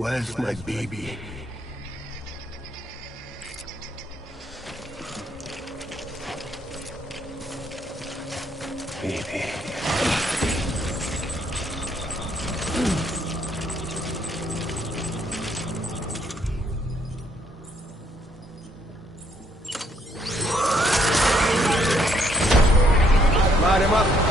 Where's my baby? Baby. Light him up.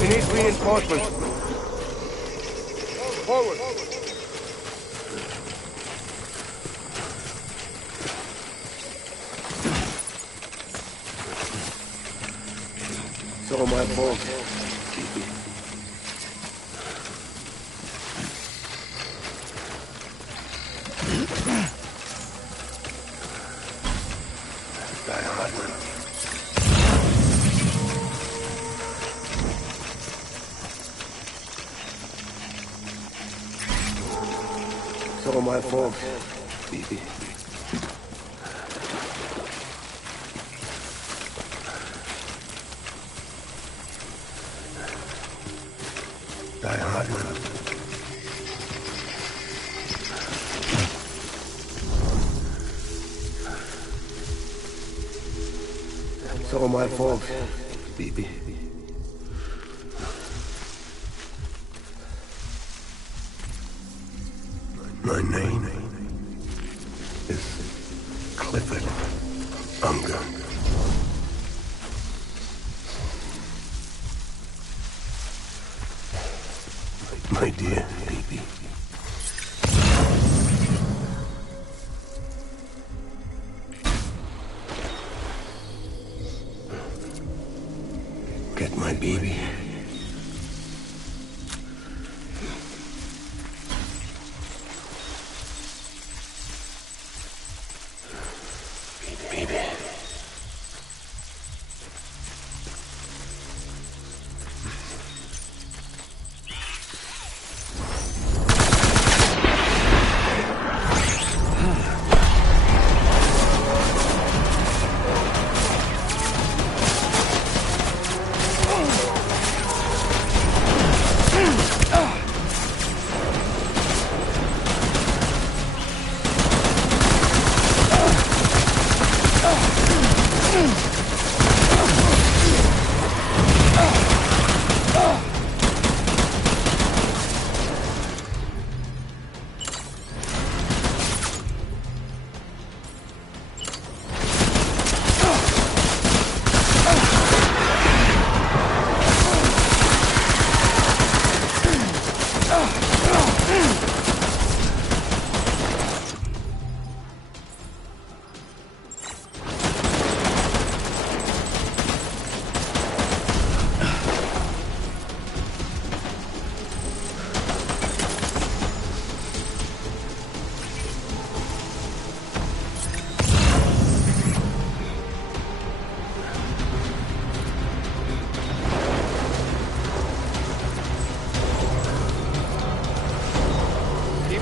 We need reinforcements. Forward. It's all my fault. It's all my fault, baby. Die hard. It's all my fault, baby. My name is Clifford Unger. My dear baby. Get my baby. Baby.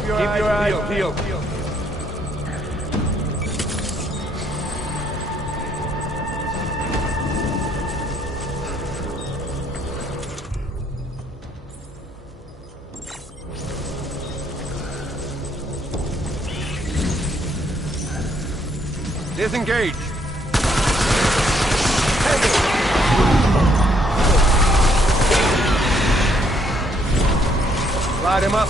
your eyes peeled. Disengage. Light him up.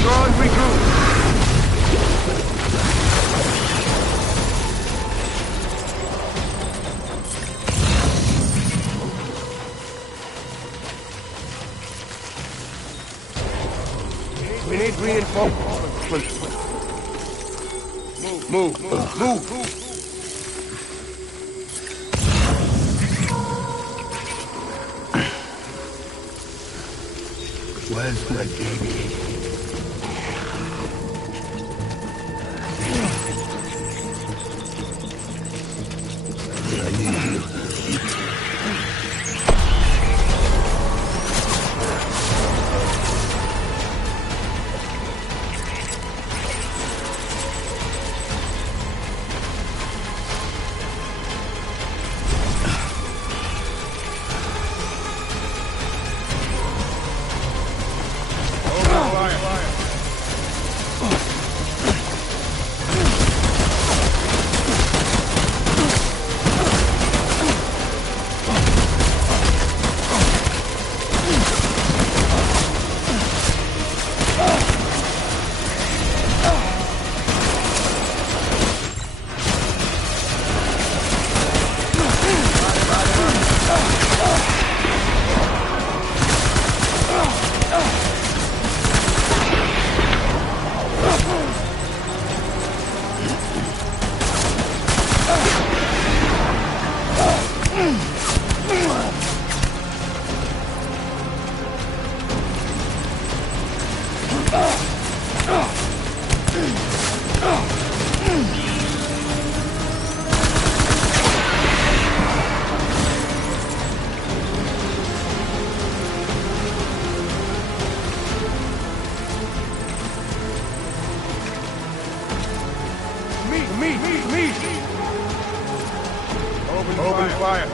Draw and regroup. We need reinforcements. Move. Where's my baby? I need you. Me! Open fire.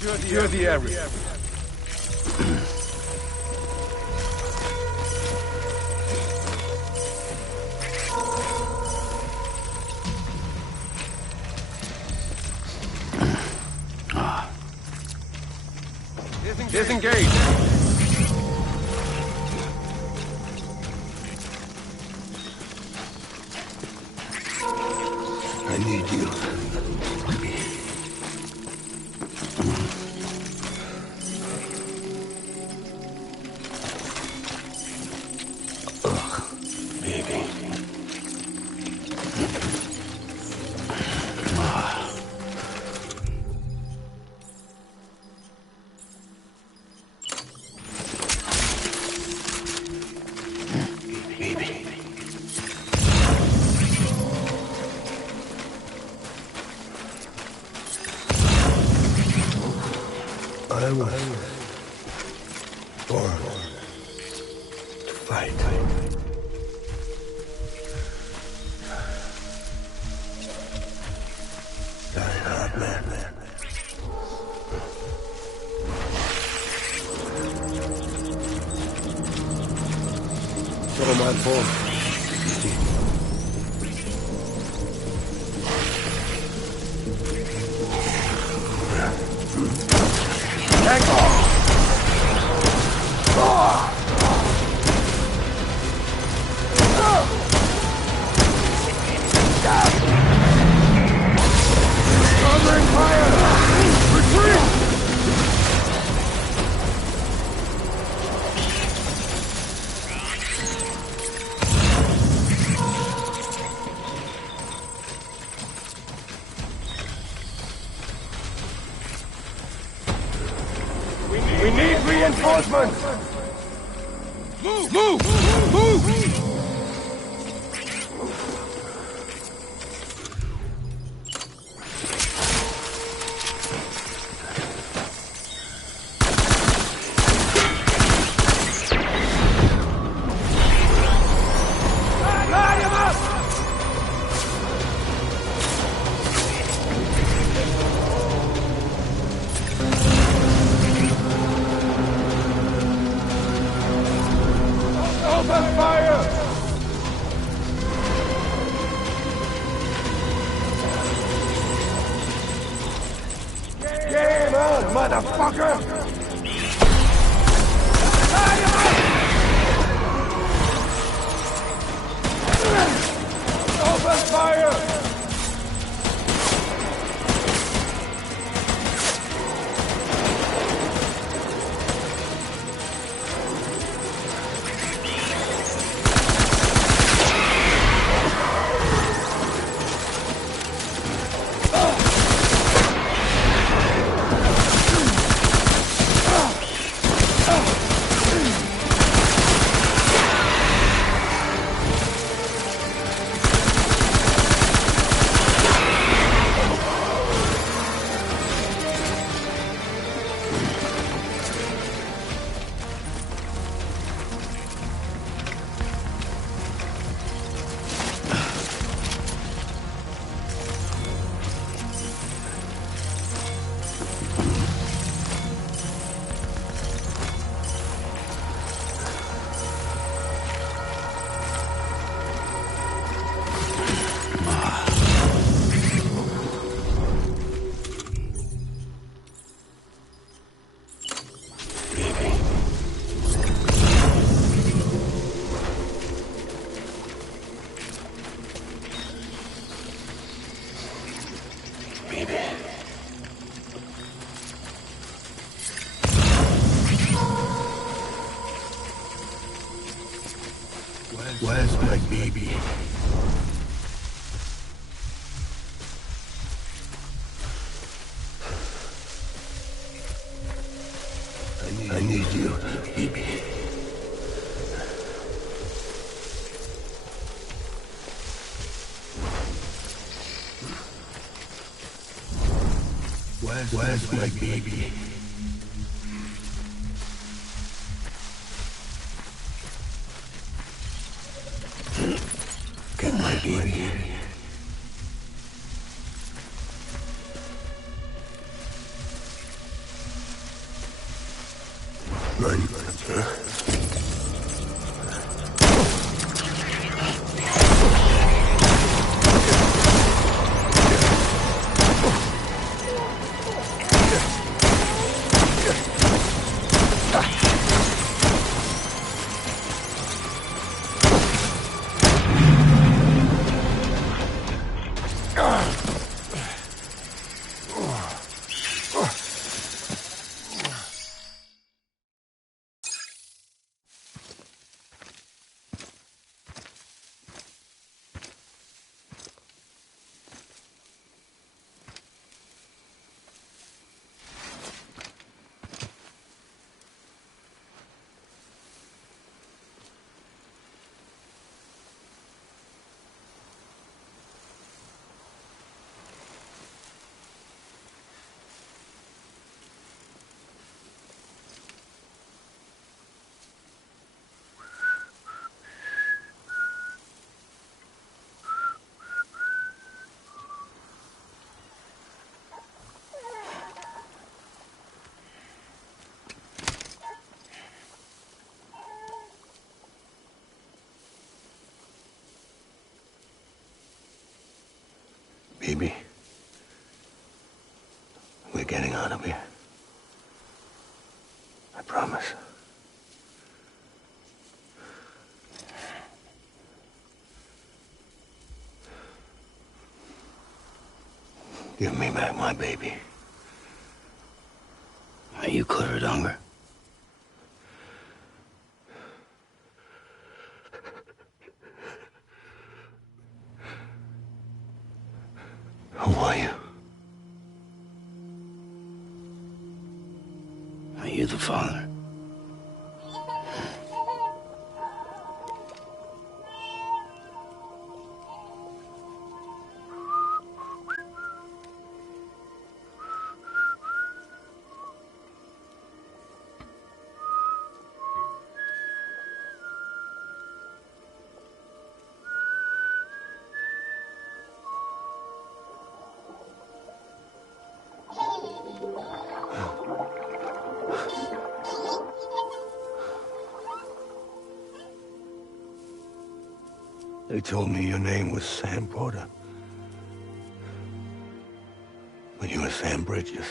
Secure the area. Disengage. I need you. Baby. I was born to fight. Die hard, man. It's all my fault. Reinforcements! Move! Move! Move! Open fire! Game on, motherfucker! Open fire! Where's my baby? I need you, baby. Where's my baby? Get my baby. Run, baby. We're getting out of here. I promise. Give me back my baby. Are you clear of hunger? Who are you? Are you the father? They told me your name was Sam Porter. But you were Sam Bridges.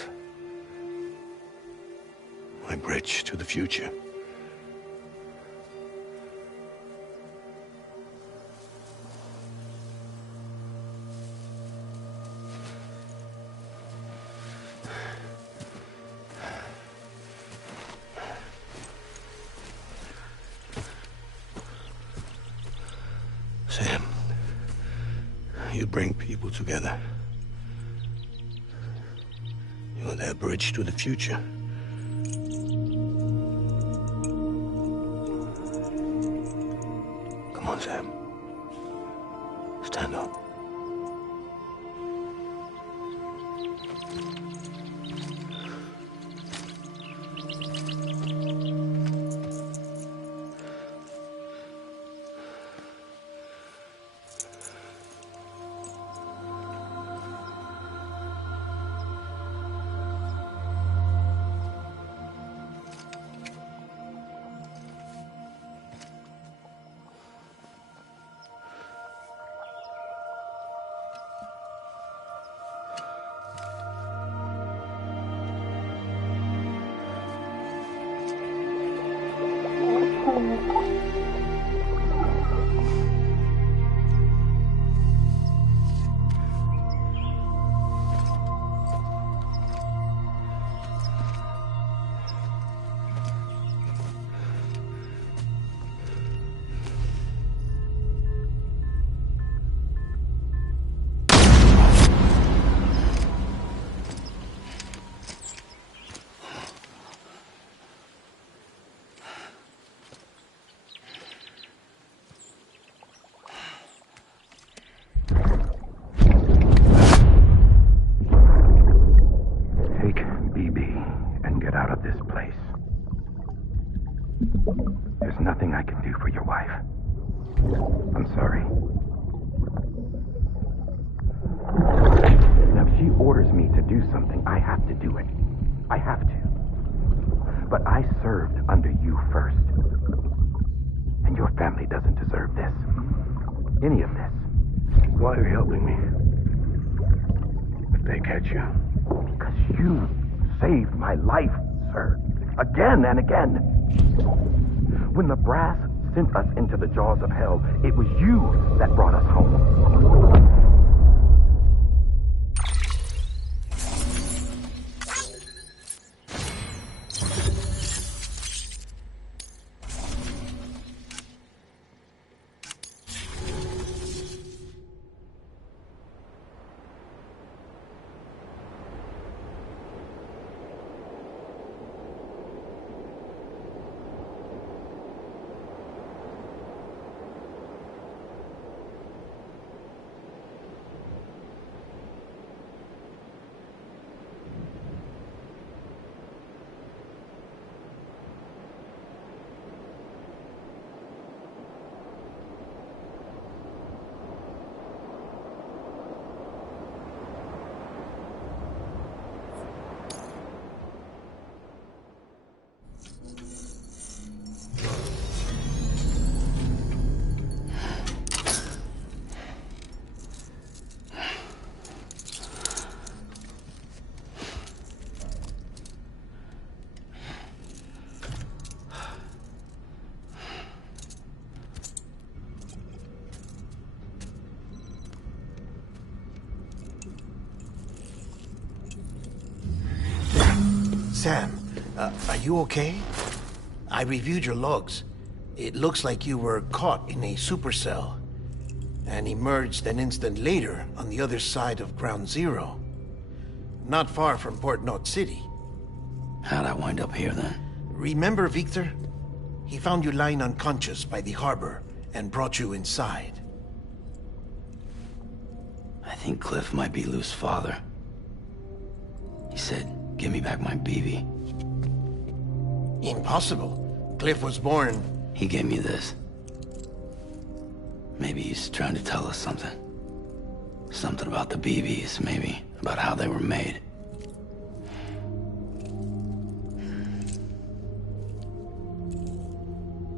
My bridge to the future. Sam, you bring people together. You're their bridge to the future. Come on, Sam. Stand up. There's nothing I can do for your wife. I'm sorry. Now, if she orders me to do something, I have to do it. I have to. But I served under you first. And your family doesn't deserve this. Any of this. Why are you helping me? If they catch you. Because you saved my life, sir. Again and again. When the brass sent us into the jaws of hell, it was you that brought us home. Sam, are you okay? I reviewed your logs. It looks like you were caught in a supercell and emerged an instant later on the other side of Ground Zero. Not far from Port Knot City. How'd I wind up here then? Remember Victor? He found you lying unconscious by the harbor and brought you inside. I think Cliff might be Lou's father. He said, "Give me back my BB." Impossible. Cliff was born... He gave me this. Maybe he's trying to tell us something. Something about the BBs, maybe. About how they were made.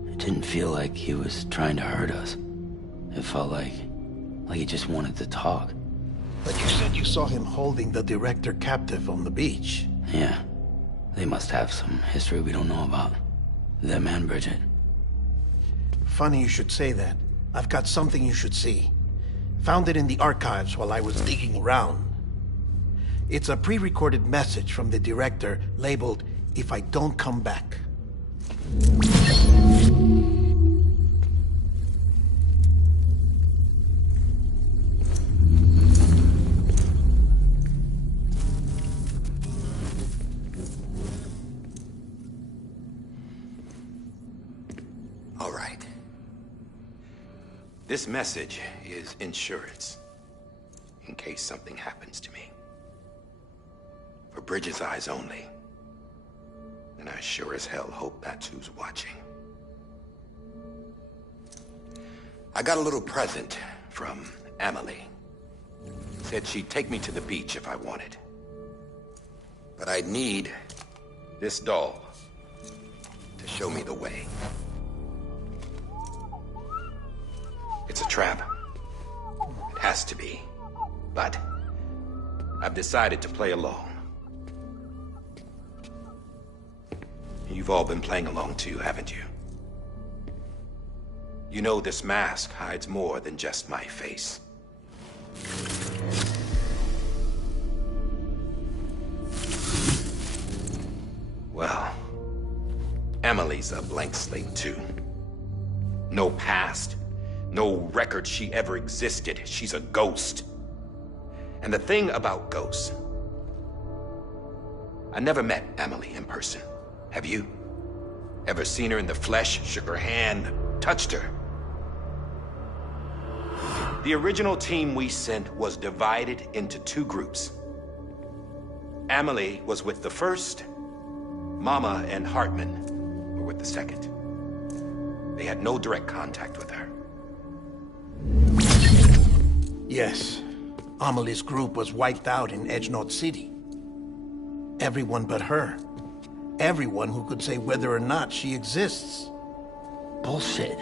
It didn't feel like he was trying to hurt us. It felt like he just wanted to talk. But you said you saw him holding the director captive on the beach. Yeah. They must have some history we don't know about. Them and Bridget. Funny you should say that. I've got something you should see. Found it in the archives while I was digging around. It's a pre-recorded message from the director labeled, "If I don't come back." All right. This message is insurance, in case something happens to me. For Bridget's eyes only. And I sure as hell hope that's who's watching. I got a little present from Emily. Said she'd take me to the beach if I wanted. But I'd need this doll to show me the way. It's a trap. It has to be. But I've decided to play along. You've all been playing along too, haven't you? You know this mask hides more than just my face. Well, Emily's a blank slate too. No past, no record she ever existed. She's a ghost. And the thing about ghosts, I never met Emily in person. Have you? Ever seen her in the flesh, shook her hand, touched her? The original team we sent was divided into two groups. Emily was with the first. Mama and Hartman were with the second. They had no direct contact with her. Yes. Amelie's group was wiped out in Edgenorth City. Everyone but her. Everyone who could say whether or not she exists. Bullshit.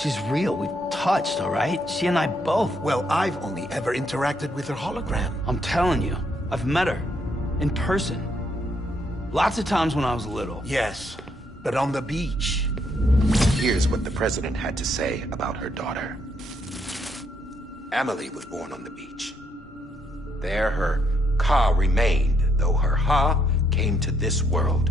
She's real. We've touched, all right? She and I both. Well, I've only ever interacted with her hologram. I'm telling you, I've met her. In person. Lots of times when I was little. Yes, but on the beach. Here's what the president had to say about her daughter. Emily was born on the beach. There her Ka remained, though her Ha came to this world.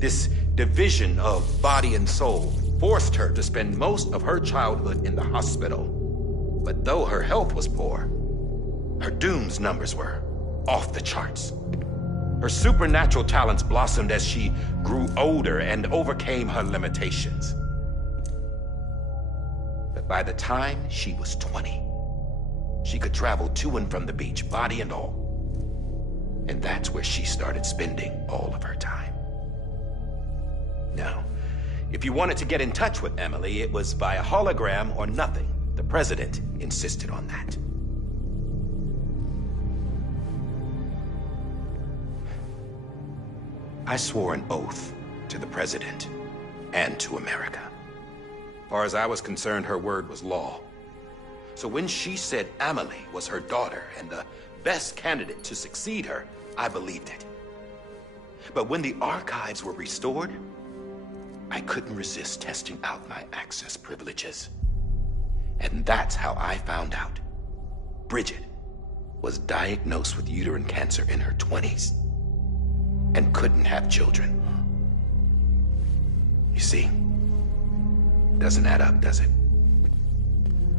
This division of body and soul forced her to spend most of her childhood in the hospital. But though her health was poor, her Doom's numbers were off the charts. Her supernatural talents blossomed as she grew older and overcame her limitations. But by the time she was 20, she could travel to and from the beach, body and all. And that's where she started spending all of her time. Now, if you wanted to get in touch with Emily, it was via hologram or nothing. The president insisted on that. I swore an oath to the president and to America. As far as I was concerned, her word was law. So when she said Emily was her daughter and the best candidate to succeed her, I believed it. But when the archives were restored, I couldn't resist testing out my access privileges. And that's how I found out Bridget was diagnosed with uterine cancer in her 20s and couldn't have children. You see, doesn't add up, does it?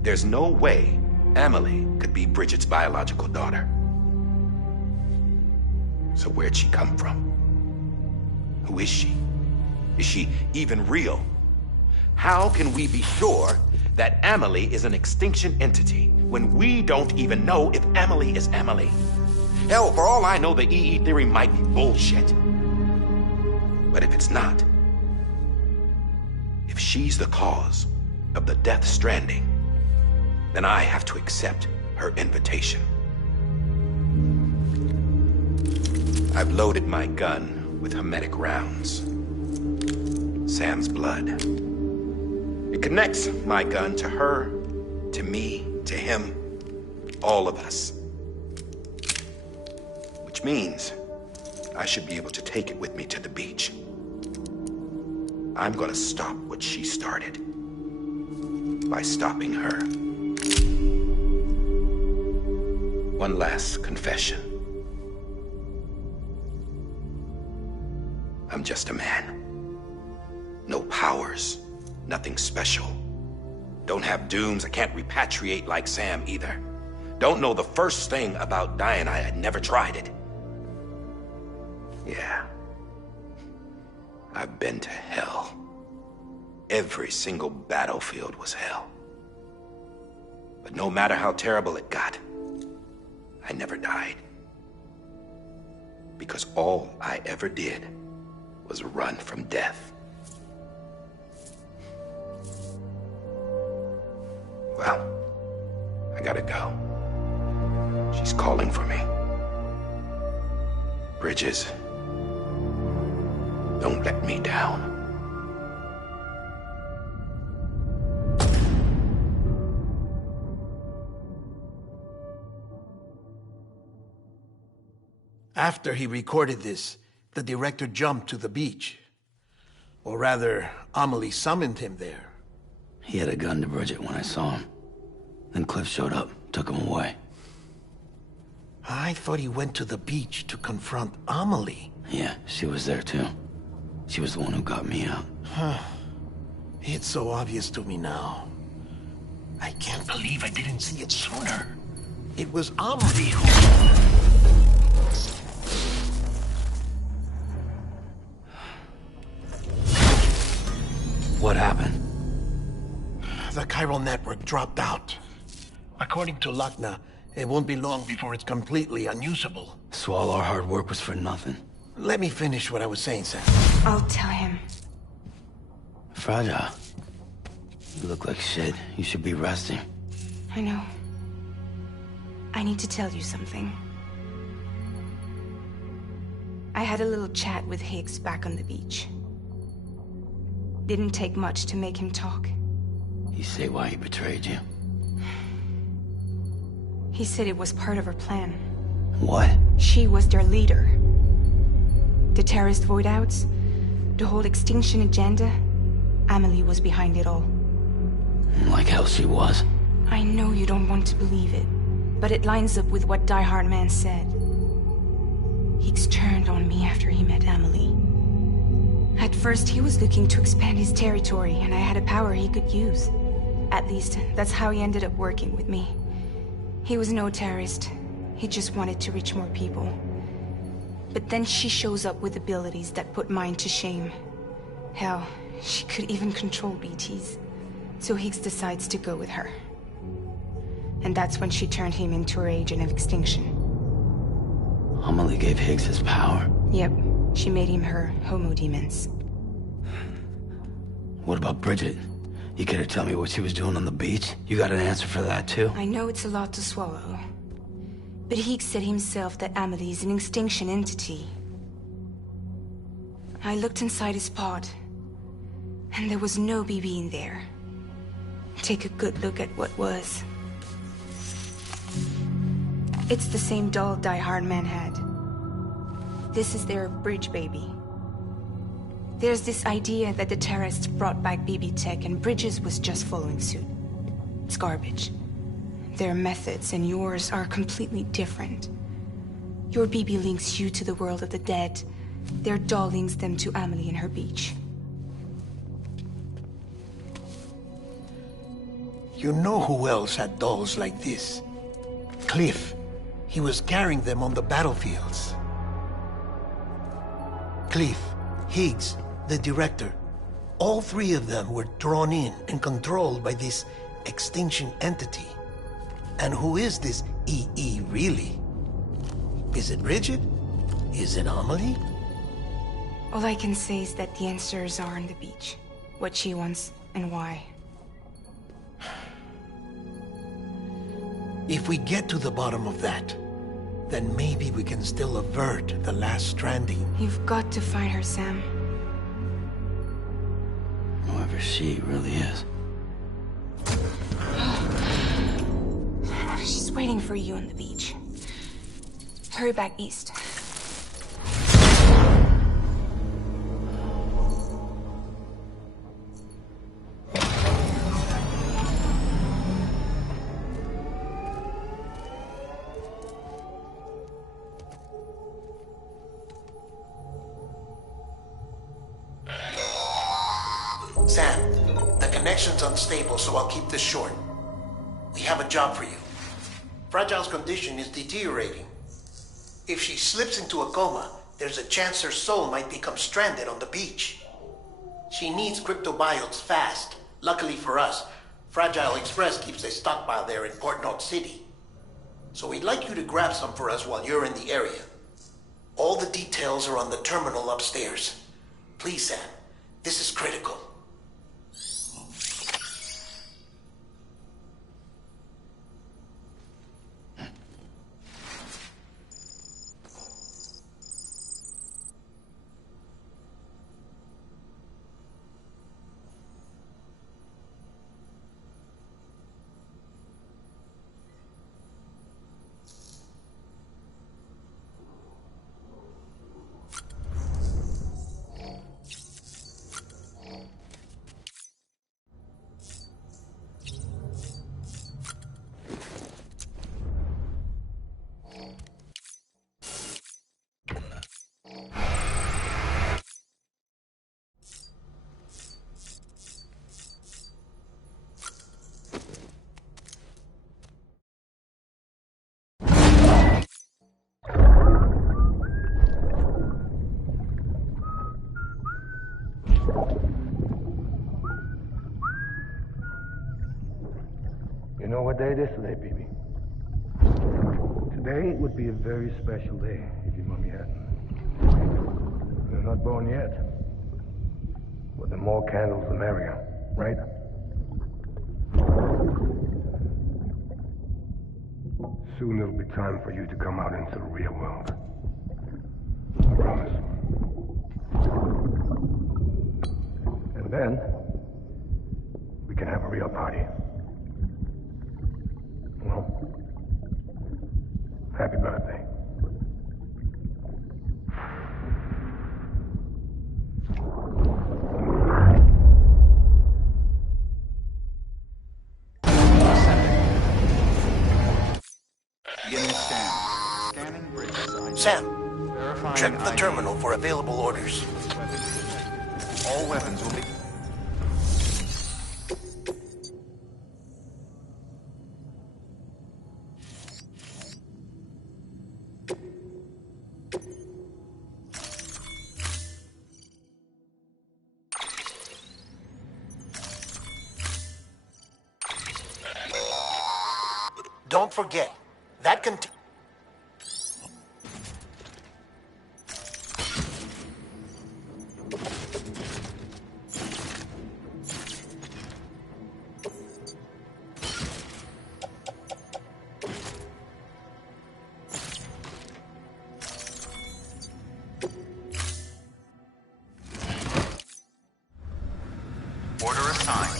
There's no way Amelie could be Bridget's biological daughter. So where'd she come from? Who is she? Is she even real? How can we be sure that Amelie is an extinction entity when we don't even know if Amelie is Amelie? Hell, for all I know, the EE theory might be bullshit. But if it's not, if she's the cause of the Death Stranding, then I have to accept her invitation. I've loaded my gun with hermetic rounds. Sam's blood. It connects my gun to her, to me, to him, all of us. Which means I should be able to take it with me to the beach. I'm gonna stop what she started by stopping her. One last confession. I'm just a man. No powers, nothing special. Don't have dooms, I can't repatriate like Sam either. Don't know the first thing about dying, I had never tried it. Yeah. I've been to hell. Every single battlefield was hell. But no matter how terrible it got, I never died. Because all I ever did was run from death. Well, I gotta go. She's calling for me. Bridges, don't let me down. After he recorded this, the director jumped to the beach. Or rather, Amelie summoned him there. He had a gun to Bridget when I saw him. Then Cliff showed up, took him away. I thought he went to the beach to confront Amelie. Yeah, she was there too. She was the one who got me out. It's so obvious to me now. I can't believe I didn't see it sooner. It was Amelie who... What happened? The chiral network dropped out. According to Lakna, it won't be long before it's completely unusable. So all our hard work was for nothing. Let me finish what I was saying, Sam. I'll tell him. Fragile. You look like shit. You should be resting. I know. I need to tell you something. I had a little chat with Higgs back on the beach. Didn't take much to make him talk. You say why he betrayed you? He said it was part of her plan. What? She was their leader. The terrorist void-outs, the whole extinction agenda, Amelie was behind it all. Like hell she was. I know you don't want to believe it, but it lines up with what Die Hard Man said. Higgs turned on me after he met Amelie. At first, he was looking to expand his territory, and I had a power he could use. At least, that's how he ended up working with me. He was no terrorist. He just wanted to reach more people. But then she shows up with abilities that put mine to shame. Hell, she could even control BTs. So Higgs decides to go with her. And that's when she turned him into her agent of extinction. Amelie gave Higgs his power. Yep, she made him her homo demons. What about Bridget? You care to tell me what she was doing on the beach? You got an answer for that too? I know it's a lot to swallow. But Higgs said himself that Amelie is an extinction entity. I looked inside his pod, and there was no BB in there. Take a good look at what was. It's the same doll Die Hard Man had. This is their bridge baby. There's this idea that the terrorists brought back BB tech and Bridges was just following suit. It's garbage. Their methods and yours are completely different. Your BB links you to the world of the dead. Their doll links them to Amelie and her beach. You know who else had dolls like this? Cliff. He was carrying them on the battlefields. Cliff, Higgs, the director. All three of them were drawn in and controlled by this extinction entity. And who is this EE really? Is it Bridget? Is it Amelie? All I can say is that the answers are on the beach. What she wants and why. If we get to the bottom of that, then maybe we can still avert the last stranding. You've got to find her, Sam. Whoever she really is. She's waiting for you on the beach. Hurry back east. Sam, the connection's unstable, so I'll keep this short. We have a job for you. Fragile's condition is deteriorating. If she slips into a coma, there's a chance her soul might become stranded on the beach. She needs cryptobiotes fast. Luckily for us, Fragile Express keeps a stockpile there in Port North City. So we'd like you to grab some for us while you're in the area. All the details are on the terminal upstairs. Please, Sam, this is critical. You know what day it is today, BB? Today would be a very special day if your mommy hadn't. You're not born yet. But the more candles, the merrier, right? Soon it'll be time for you to come out into the real world. I promise. And then, we can have a real party. Well, happy birthday. Beginning scan. Scanning bridge design. Sam, Verifying check the ID. terminal for available orders. All weapons will be... Don't forget, that contains... Order assigned.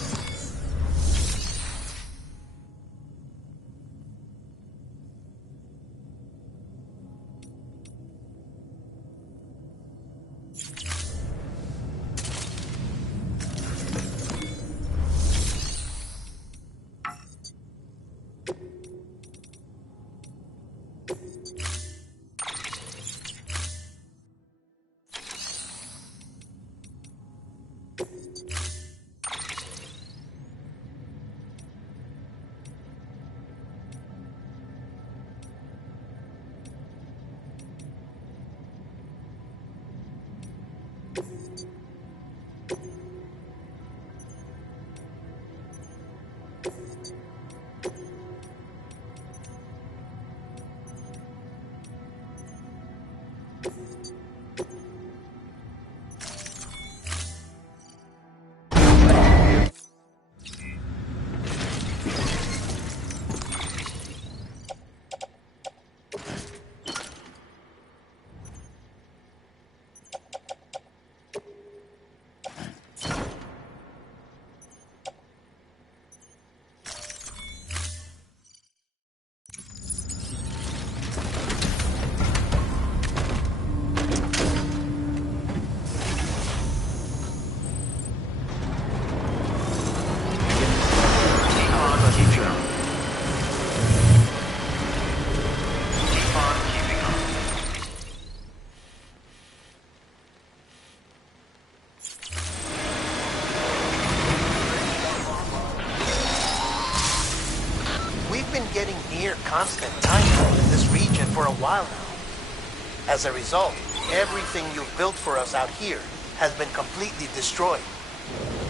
constant time war in this region for a while now. As a result, everything you've built for us out here has been completely destroyed.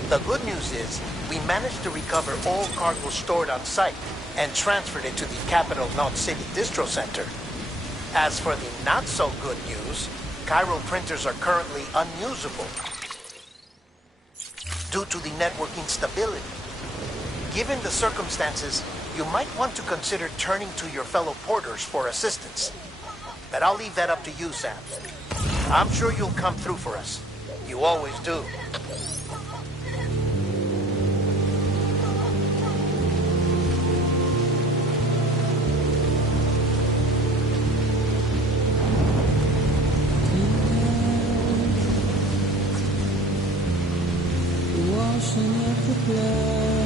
The good news is, we managed to recover all cargo stored on site and transferred it to the Capital Knot City Distro Center. As for the not-so-good news, Cairo printers are currently unusable due to the network instability. Given the circumstances, you might want to consider turning to your fellow porters for assistance. But I'll leave that up to you, Sam. I'm sure you'll come through for us. You always do. Washing up the blood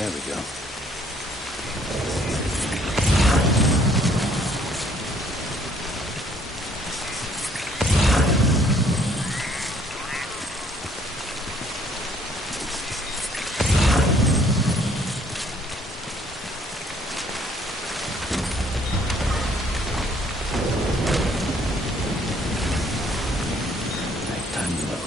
There we go. Time to load.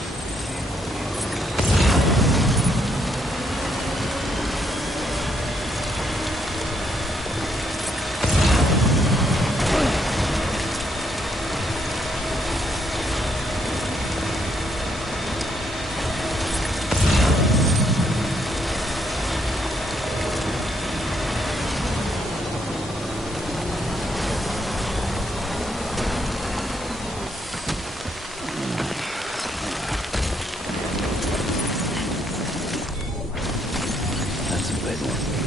That's a big one.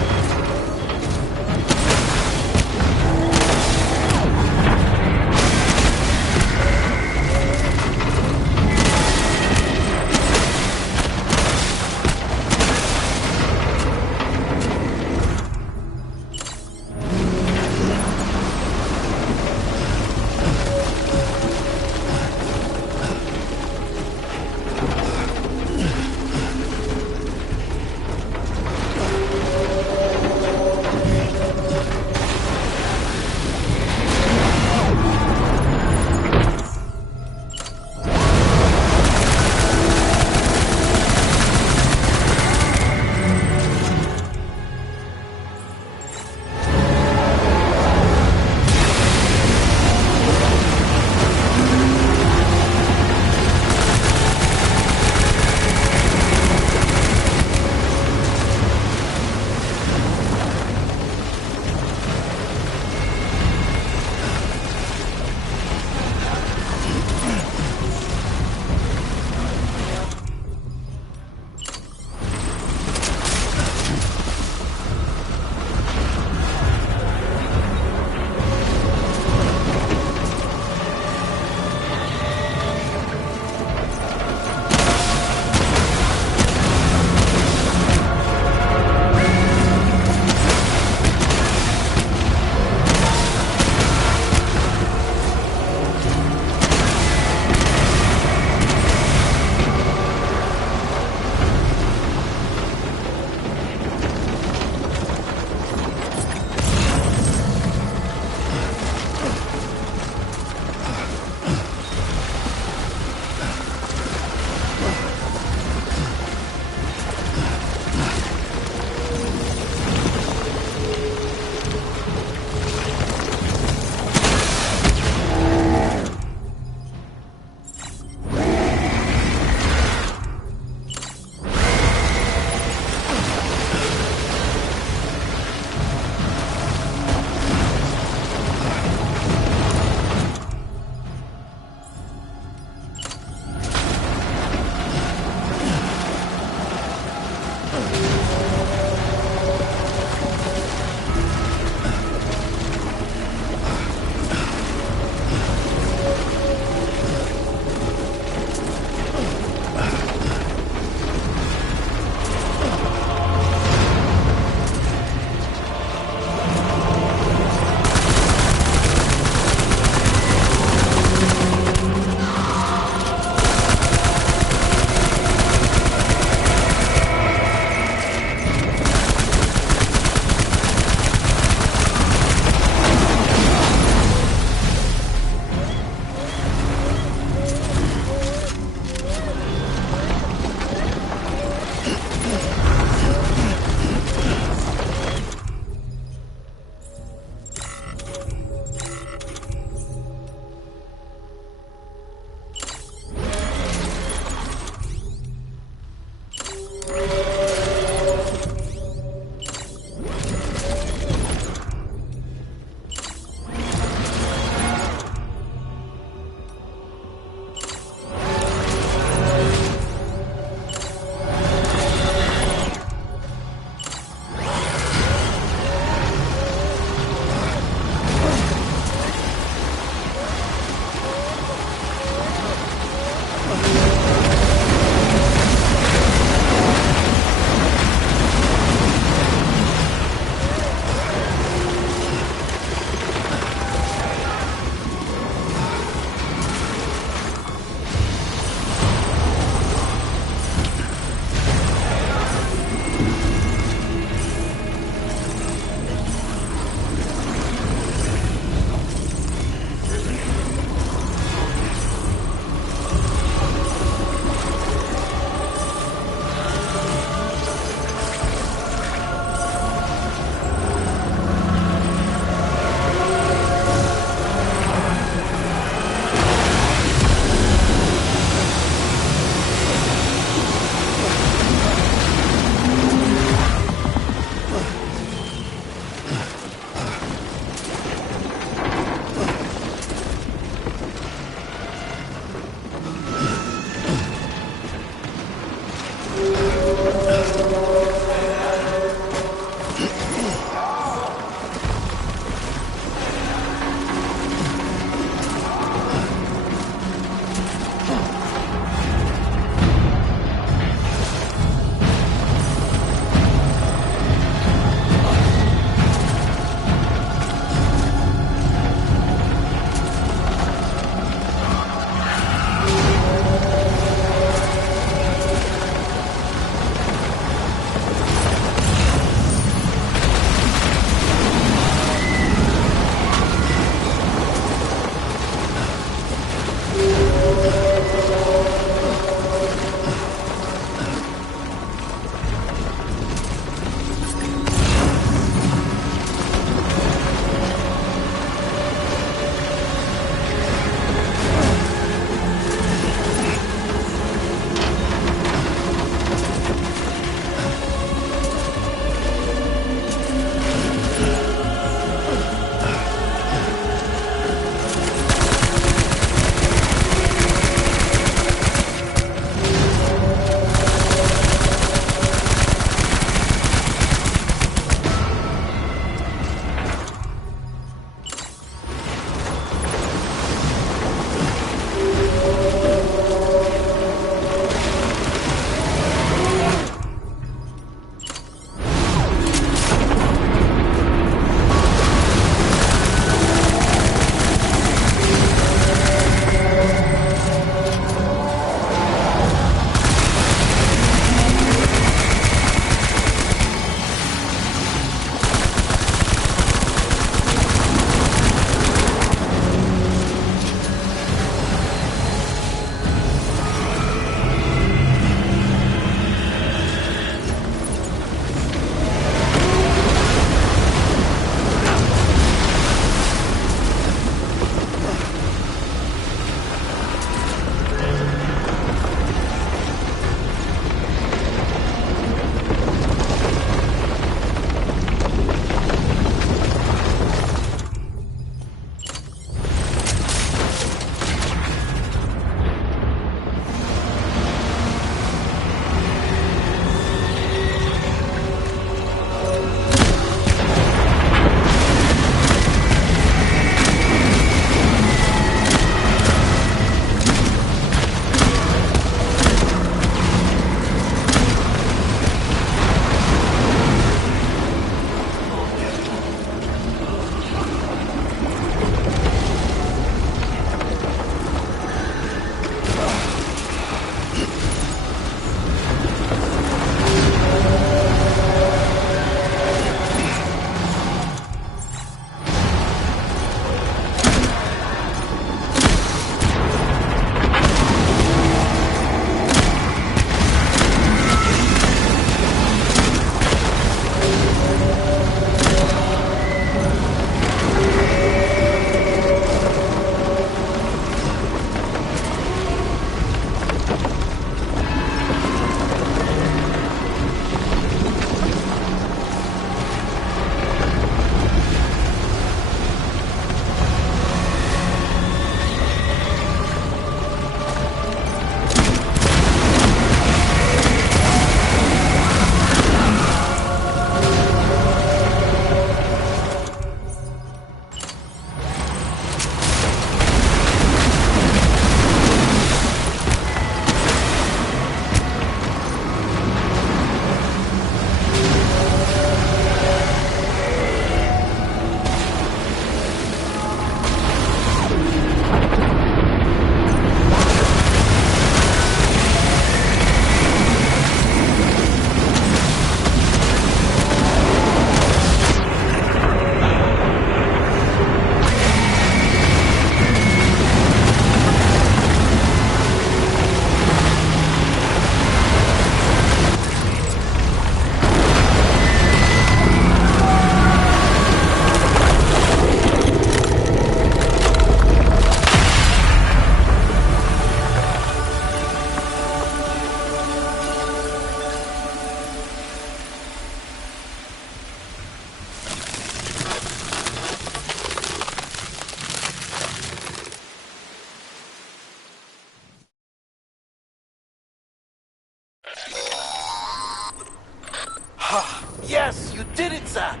Yes, you did it, Sam.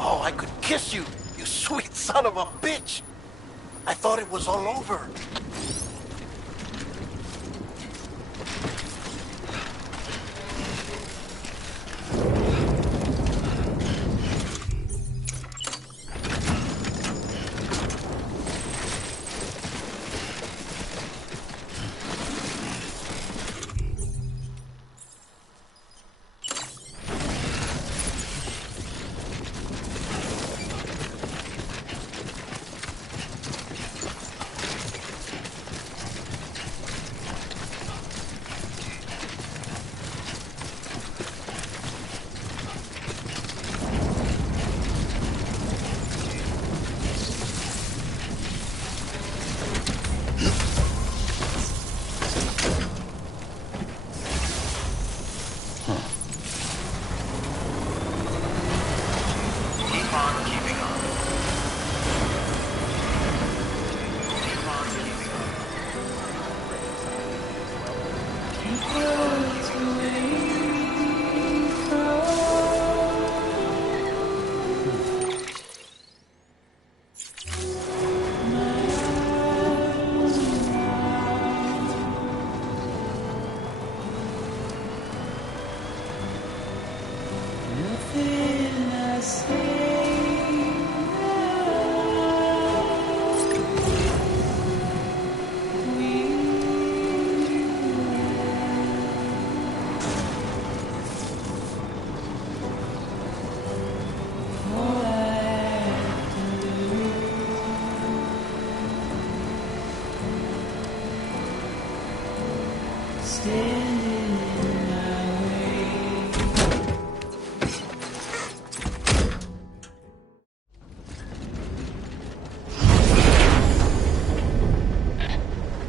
Oh, I could kiss you, you sweet son of a bitch. I thought it was all over.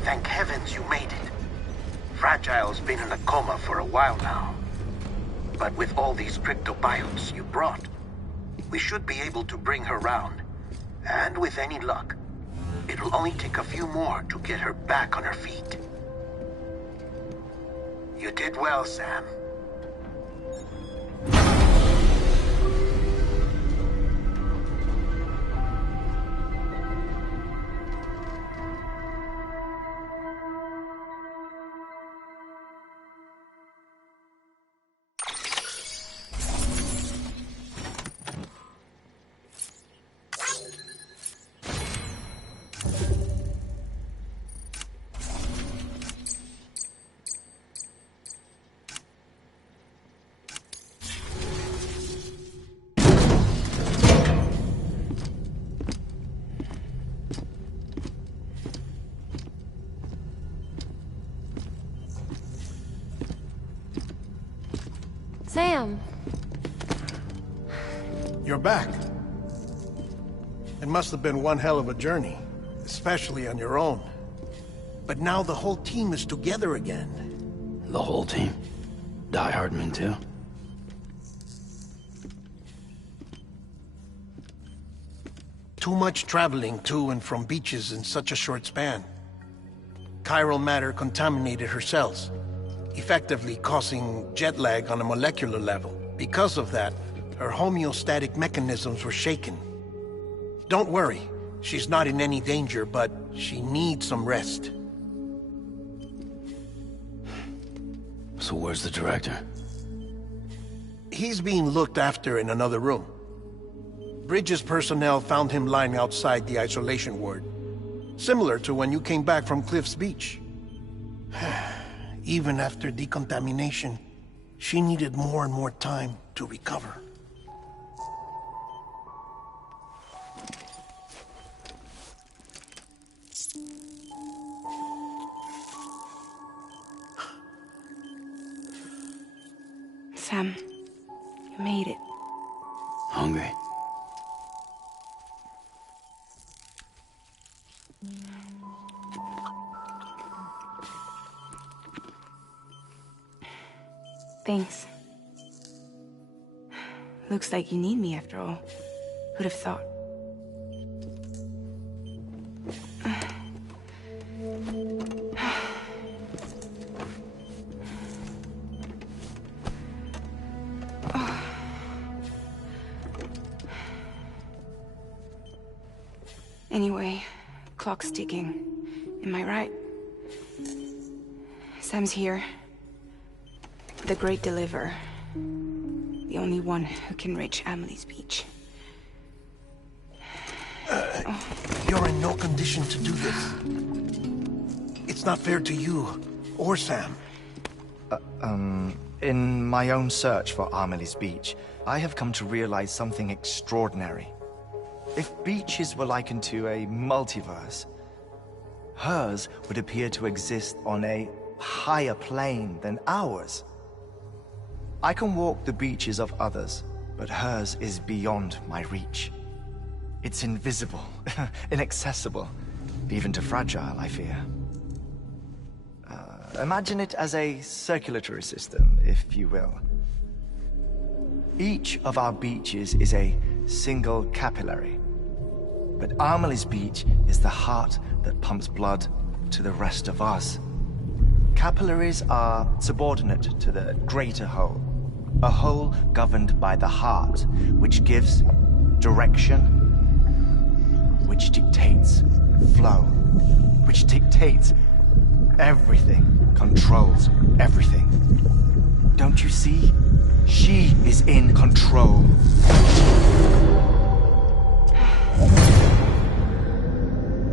Thank heavens you made it. Fragile's been in a coma for a while now. But with all these cryptobiotes you brought, we should be able to bring her round. And with any luck, it'll only take a few more to get her back on her feet. You did well, Sam. Sam. You're back. It must have been one hell of a journey, especially on your own. But now the whole team is together again. The whole team? Die Hardman too? Too much traveling to and from beaches in such a short span. Chiral matter contaminated her cells, effectively causing jet lag on a molecular level. Because of that, her homeostatic mechanisms were shaken. Don't worry, she's not in any danger, but she needs some rest. So where's the director? He's being looked after in another room. Bridges personnel found him lying outside the isolation ward, similar to when you came back from Cliff's Beach. Even after decontamination, she needed more and more time to recover. Sam, you made it. Hungry? Thanks. Looks like you need me after all. Who'd have thought? Anyway, clock's ticking. Am I right? Sam's here. The Great Deliverer. The only one who can reach Amelie's beach. You're in no condition to do this. It's not fair to you or Sam. In my own search for Amelie's beach, I have come to realize something extraordinary. If beaches were likened to a multiverse, hers would appear to exist on a higher plane than ours. I can walk the beaches of others, but hers is beyond my reach. It's invisible, inaccessible, even to fragile, I fear. Imagine it as a circulatory system, if you will. Each of our beaches is a single capillary. But Amelie's beach is the heart that pumps blood to the rest of us. Capillaries are subordinate to the greater whole. A whole governed by the heart, which gives direction, which dictates flow, which dictates everything, controls everything. Don't you see? She is in control.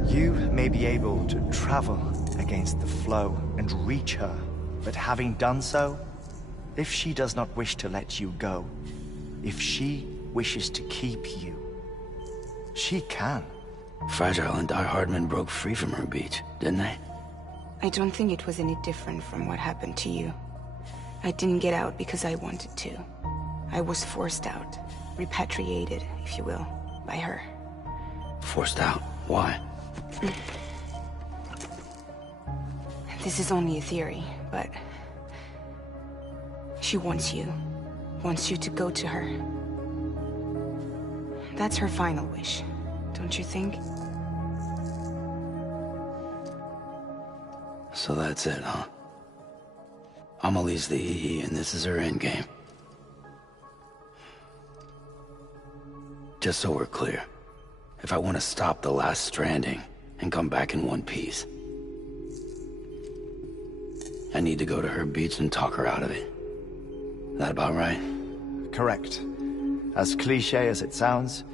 You may be able to travel against the flow and reach her, but having done so, if she does not wish to let you go, if she wishes to keep you, she can. Fragile and Die Hardman broke free from her beach, didn't they? I don't think it was any different from what happened to you. I didn't get out because I wanted to. I was forced out. Repatriated, if you will, by her. Forced out? Why? This is only a theory, but... she wants you. Wants you to go to her. That's her final wish, don't you think? So that's it, huh? Amelie's the EE, and this is her endgame. Just so we're clear, if I want to stop the last stranding and come back in one piece, I need to go to her beach and talk her out of it. That about right? Correct. As cliché as it sounds,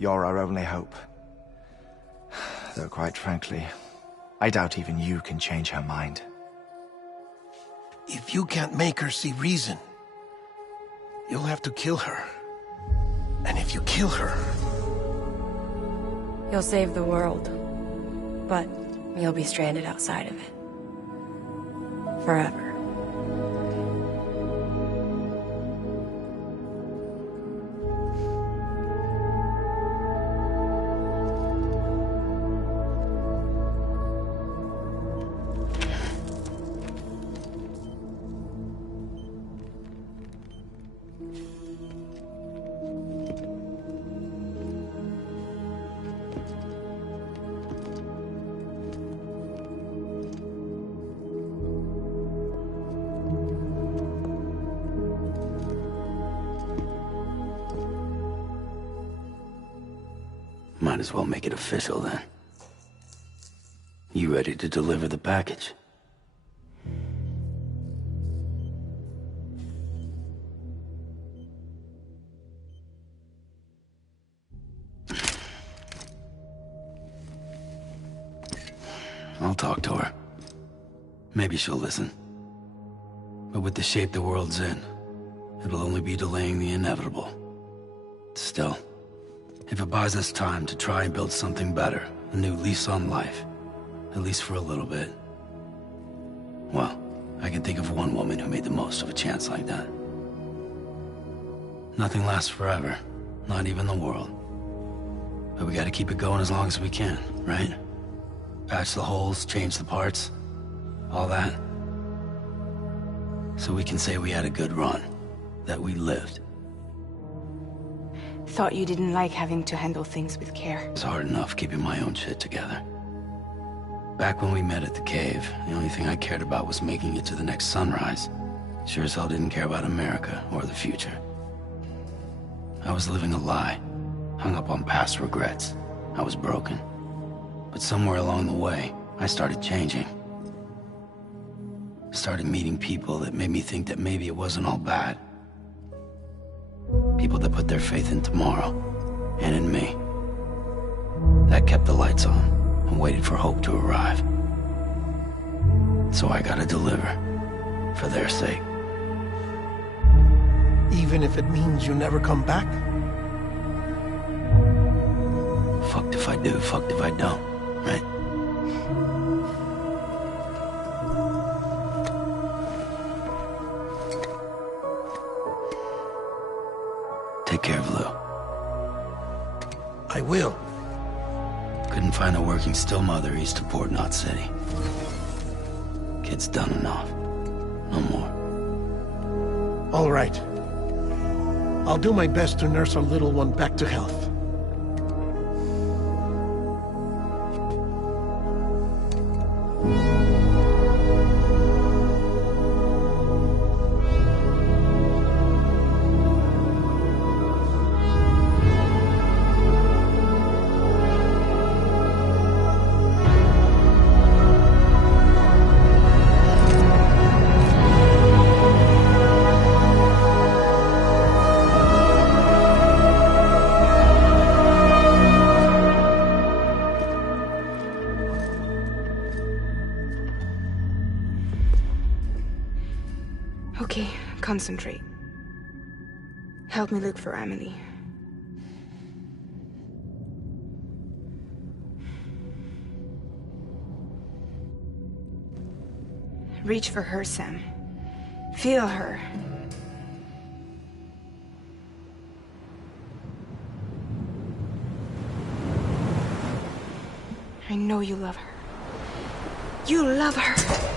you're our only hope. Though quite frankly, I doubt even you can change her mind. If you can't make her see reason, you'll have to kill her. And if you kill her... you'll save the world, but you'll be stranded outside of it. Forever. Might as well make it official then. You ready to deliver the package? I'll talk to her. Maybe she'll listen. But with the shape the world's in, it'll only be delaying the inevitable. Still, if it buys us time to try and build something better, a new lease on life, at least for a little bit, well, I can think of one woman who made the most of a chance like that. Nothing lasts forever, not even the world. But we gotta keep it going as long as we can, right? Patch the holes, change the parts, all that. So we can say we had a good run, that we lived. Thought you didn't like having to handle things with care. It's hard enough keeping my own shit together. Back when we met at the cave, the only thing I cared about was making it to the next sunrise. Sure as hell didn't care about America or the future. I was living a lie, hung up on past regrets. I was broken. But somewhere along the way, I started changing. Started meeting people that made me think that maybe it wasn't all bad. People that put their faith in tomorrow, and in me. That kept the lights on, and waited for hope to arrive. So I gotta deliver, for their sake. Even if it means you never come back? Fucked if I do, fucked if I don't, right? Take care of Lou. I will. Couldn't find a working still mother east of Port Knot City. Kid's done enough. No more. All right. I'll do my best to nurse our little one back to health. Okay, concentrate. Help me look for Emily. Reach for her, Sam. Feel her. I know you love her. You love her!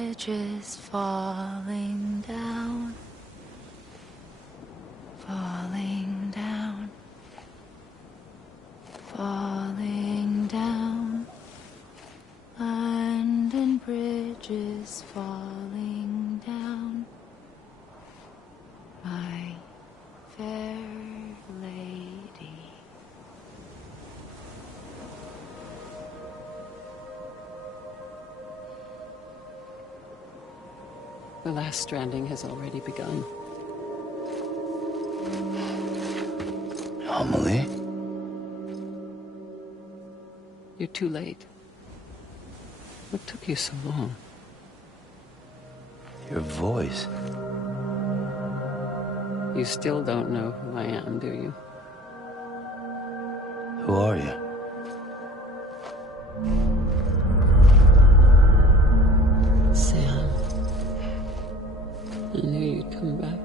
bridges falling down, falling down, falling down. London bridges falling down, my fair lady. The last stranding has already begun. Amelie? You're too late. What took you so long? Your voice. You still don't know who I am, do you? Who are you? Sam. I knew you'd come back.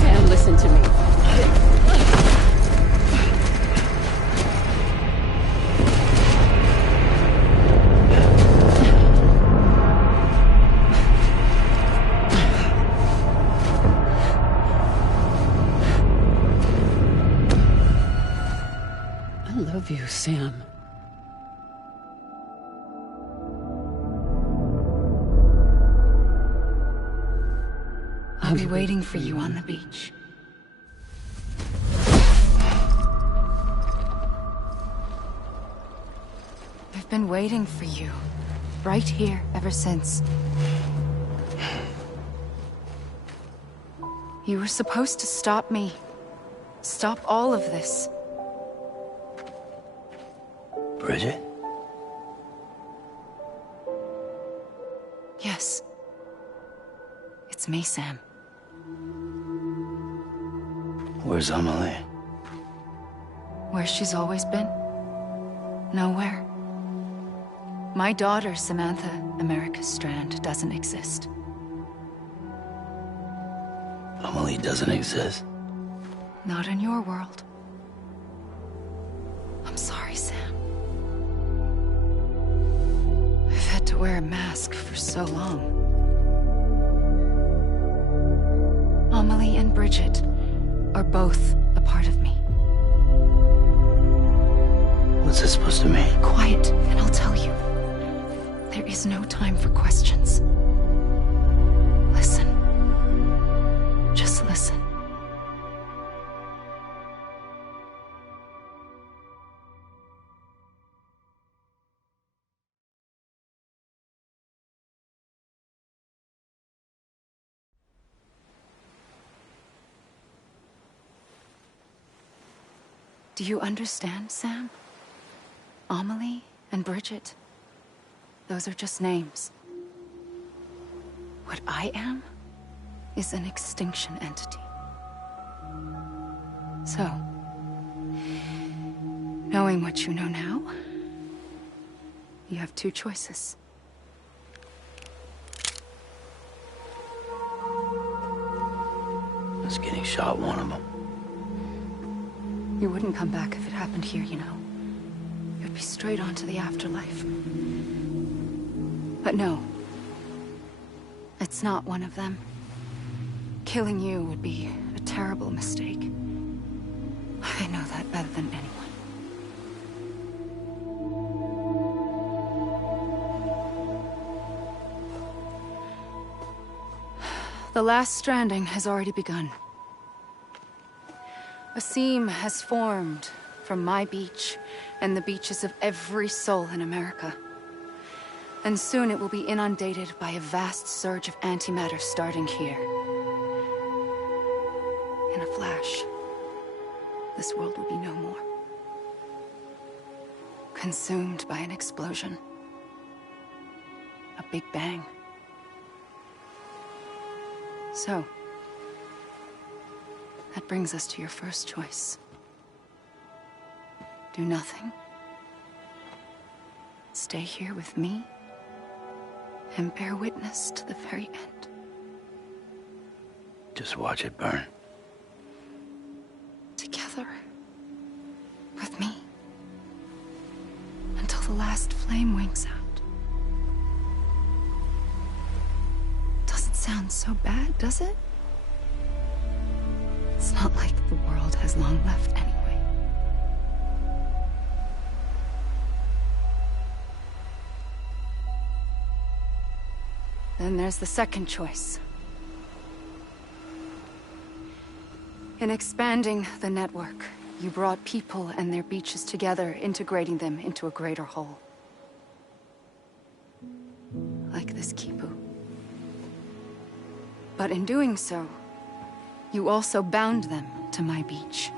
Sam, listen to me. I love you, Sam. I'll be waiting for you on the beach. I've been waiting for you, right here, ever since. You were supposed to stop me. Stop all of this. Bridget? Yes. It's me, Sam. Where's Amelie? Where she's always been. Nowhere. My daughter, Samantha America Strand, doesn't exist. Amelie doesn't exist. Not in your world. I'm sorry, Sam. I've had to wear a mask for so long. Amelie and Bridget are both a part of me. What's this supposed to mean? Quiet, and I'll tell you. There is no time for questions. Listen. Just listen. Do you understand, Sam? Amelie and Bridget, those are just names. What I am is an extinction entity. So, knowing what you know now, you have two choices. Is getting shot one of them? You wouldn't come back if it happened here, you know. You'd be straight on to the afterlife. But no. It's not one of them. Killing you would be a terrible mistake. I know that better than anyone. The last stranding has already begun. A seam has formed from my beach and the beaches of every soul in America. And soon it will be inundated by a vast surge of antimatter starting here. In a flash, this world will be no more. Consumed by an explosion. A big bang. So, that brings us to your first choice. Do nothing. Stay here with me and bear witness to the very end. Just watch it burn. Together. With me. Until the last flame winks out. Doesn't sound so bad, does it? It's not like the world has long left anyway. Then there's the second choice. In expanding the network, you brought people and their beaches together, integrating them into a greater whole. Like this Kipu. But in doing so, you also bound them to my beach.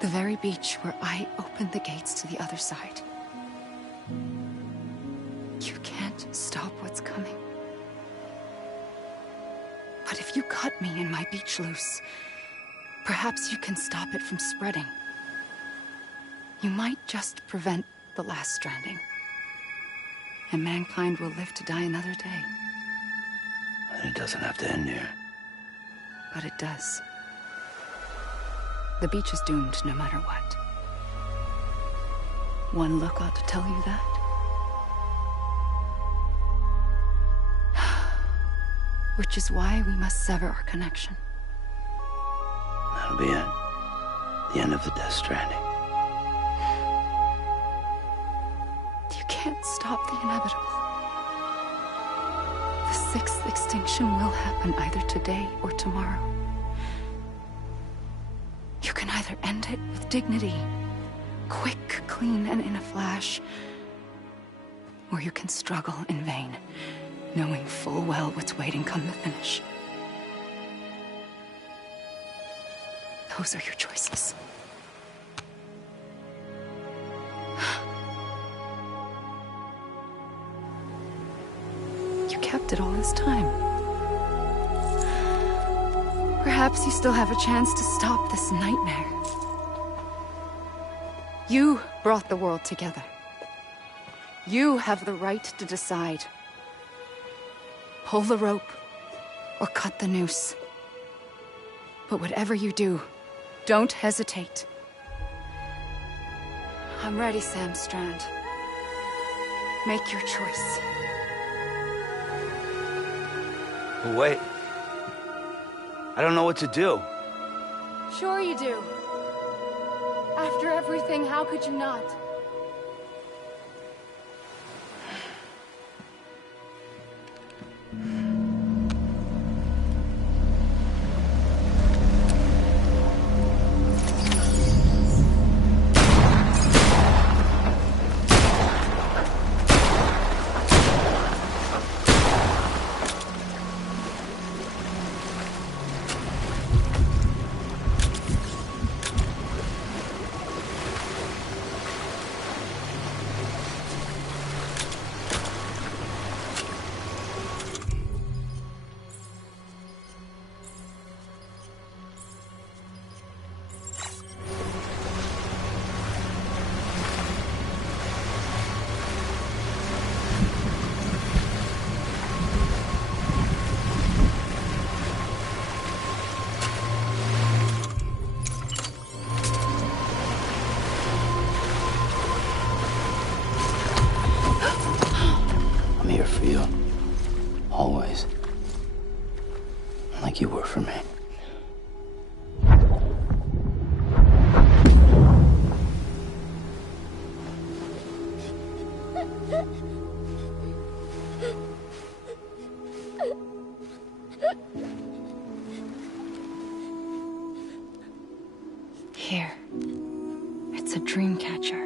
The very beach where I opened the gates to the other side. You can't stop what's coming. But if you cut me and my beach loose, perhaps you can stop it from spreading. You might just prevent the last stranding. And mankind will live to die another day. And it doesn't have to end here. But it does. The beach is doomed no matter what. One look ought to tell you that. Which is why we must sever our connection. That'll be it. The end of the Death Stranding. You can't stop the inevitable. The sixth extinction will happen either today or tomorrow. You can either end it with dignity, quick, clean, and in a flash, or you can struggle in vain, knowing full well what's waiting come the finish. Those are your choices. You kept it all this time. Perhaps you still have a chance to stop this nightmare. You brought the world together. You have the right to decide. Pull the rope or cut the noose. But whatever you do, don't hesitate. I'm ready, Sam Strand. Make your choice. Wait. I don't know what to do. Sure you do. After everything, how could you not? I'm here for you. Always. Like you were for me. Here. It's a dream catcher.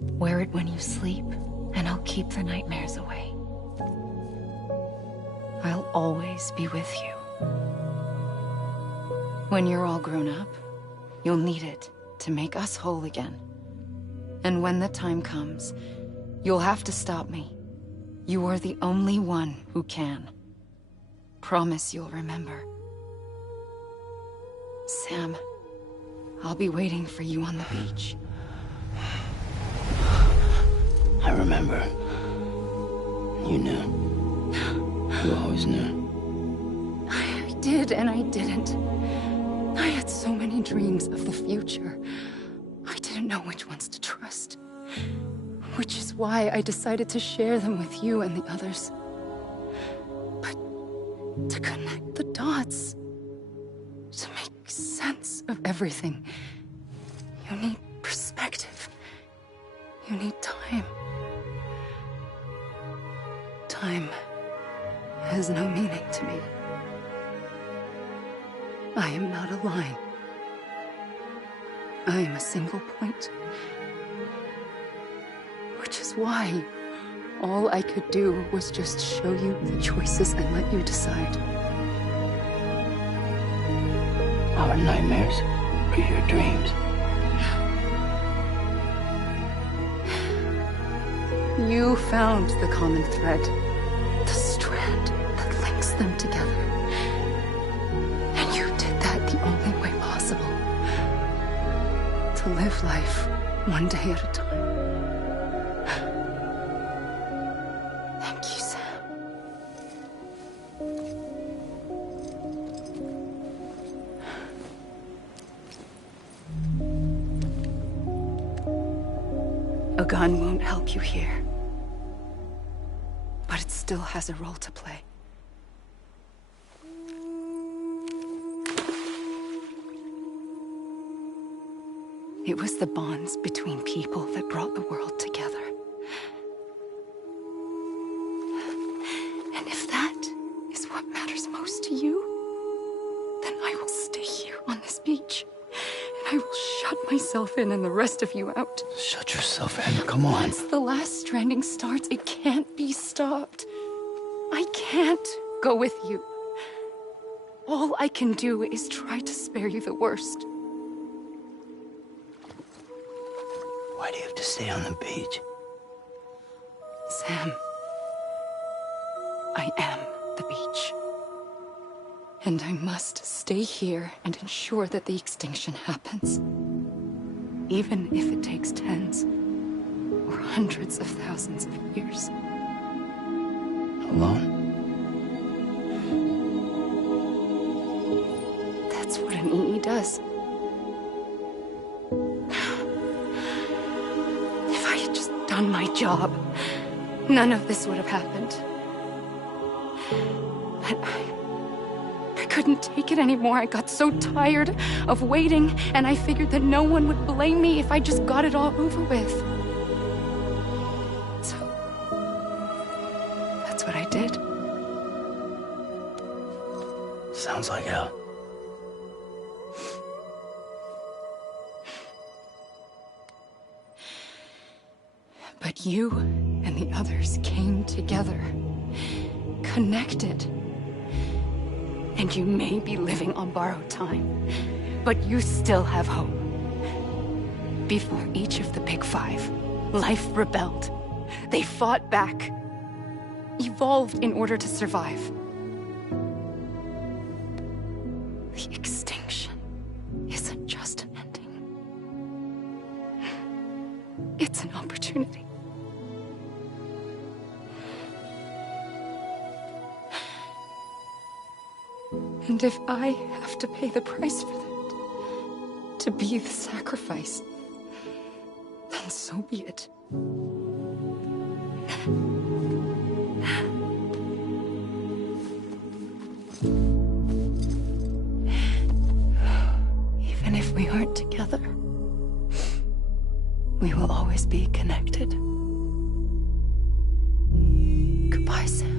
Wear it when you sleep, and I'll keep the nightmares away. I'll always be with you. When you're all grown up, you'll need it to make us whole again. And when the time comes, you'll have to stop me. You are the only one who can. Promise you'll remember. Sam, I'll be waiting for you on the beach. I remember. You knew. You always knew. I did and I didn't. I had so many dreams of the future. I didn't know which ones to trust. Which is why I decided to share them with you and the others. But to connect the dots, to make sense of everything, you need perspective. You need time. Time has no meaning to me. I am not a line. I am a single point. Which is why all I could do was just show you the choices and let you decide. Our nightmares are your dreams. You found the common thread, the strand that links them together. And you did that the only way possible. To live life one day at a time. Thank you, Sam. A gun won't help you here. But it still has a role to play. It was the bonds between people that brought the world together. And if that is what matters most to you, then I will stay here on this beach. And I will shut myself in and the rest of you out. Shut yourself in, come on. Once the last stranding starts, it can't be stopped. I can't go with you. All I can do is try to spare you the worst. Why do you have to stay on the beach? Sam, I am the beach. And I must stay here and ensure that the extinction happens. Even if it takes tens or hundreds of thousands of years. Alone? That's what an EE does. If I had just done my job, none of this would have happened. But I couldn't take it anymore. I got so tired of waiting, and I figured that no one would blame me if I just got it all over with. So, that's what I did. Sounds like hell. But you and the others came together, connected. And you may be living on borrowed time, but you still have hope. Before each of the Big Five, life rebelled. They fought back, evolved in order to survive. The extinction isn't just an ending. It's an opportunity. And if I have to pay the price for that, to be the sacrifice, then so be it. Even if we aren't together, we will always be connected. Goodbye, Sam.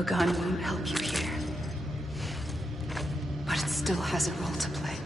A gun won't help you here. But it still has a role to play.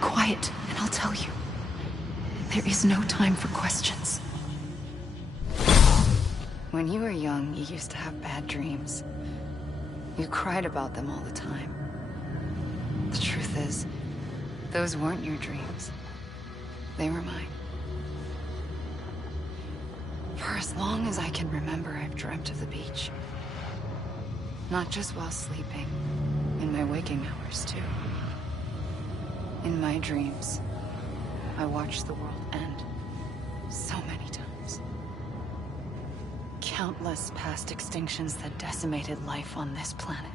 Quiet, and I'll tell you. There is no time for questions. When you were young, you used to have bad dreams. You cried about them all the time. The truth is, those weren't your dreams. They were mine. For as long as I can remember, I've dreamt of the beach. Not just while sleeping, in my waking hours, too. In my dreams, I watched the world end so many times. Countless past extinctions that decimated life on this planet.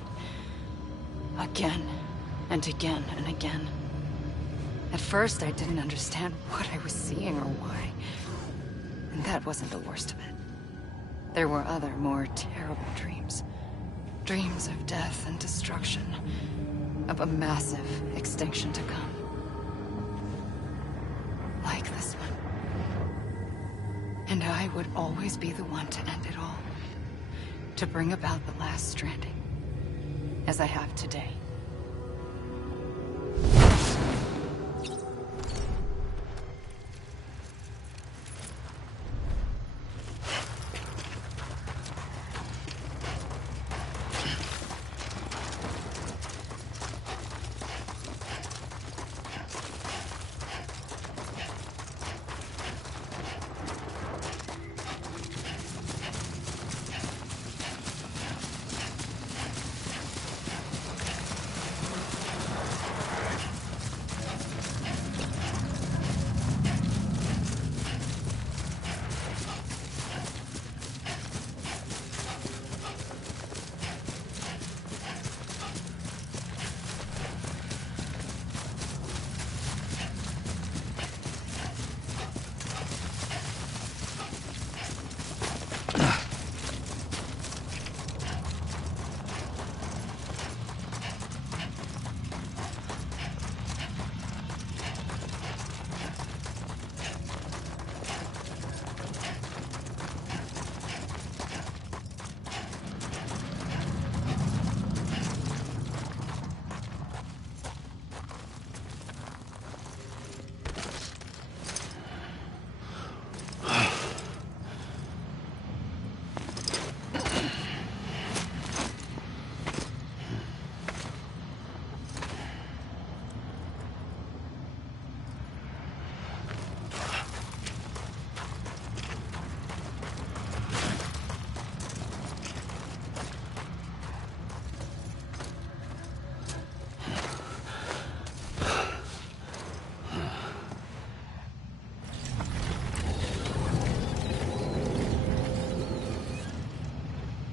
Again, and again, and again. At first, I didn't understand what I was seeing or why. And that wasn't the worst of it. There were other, more terrible dreams. Dreams of death and destruction. Of a massive extinction to come. Like this one. And I would always be the one to end it all. To bring about the last stranding. As I have today.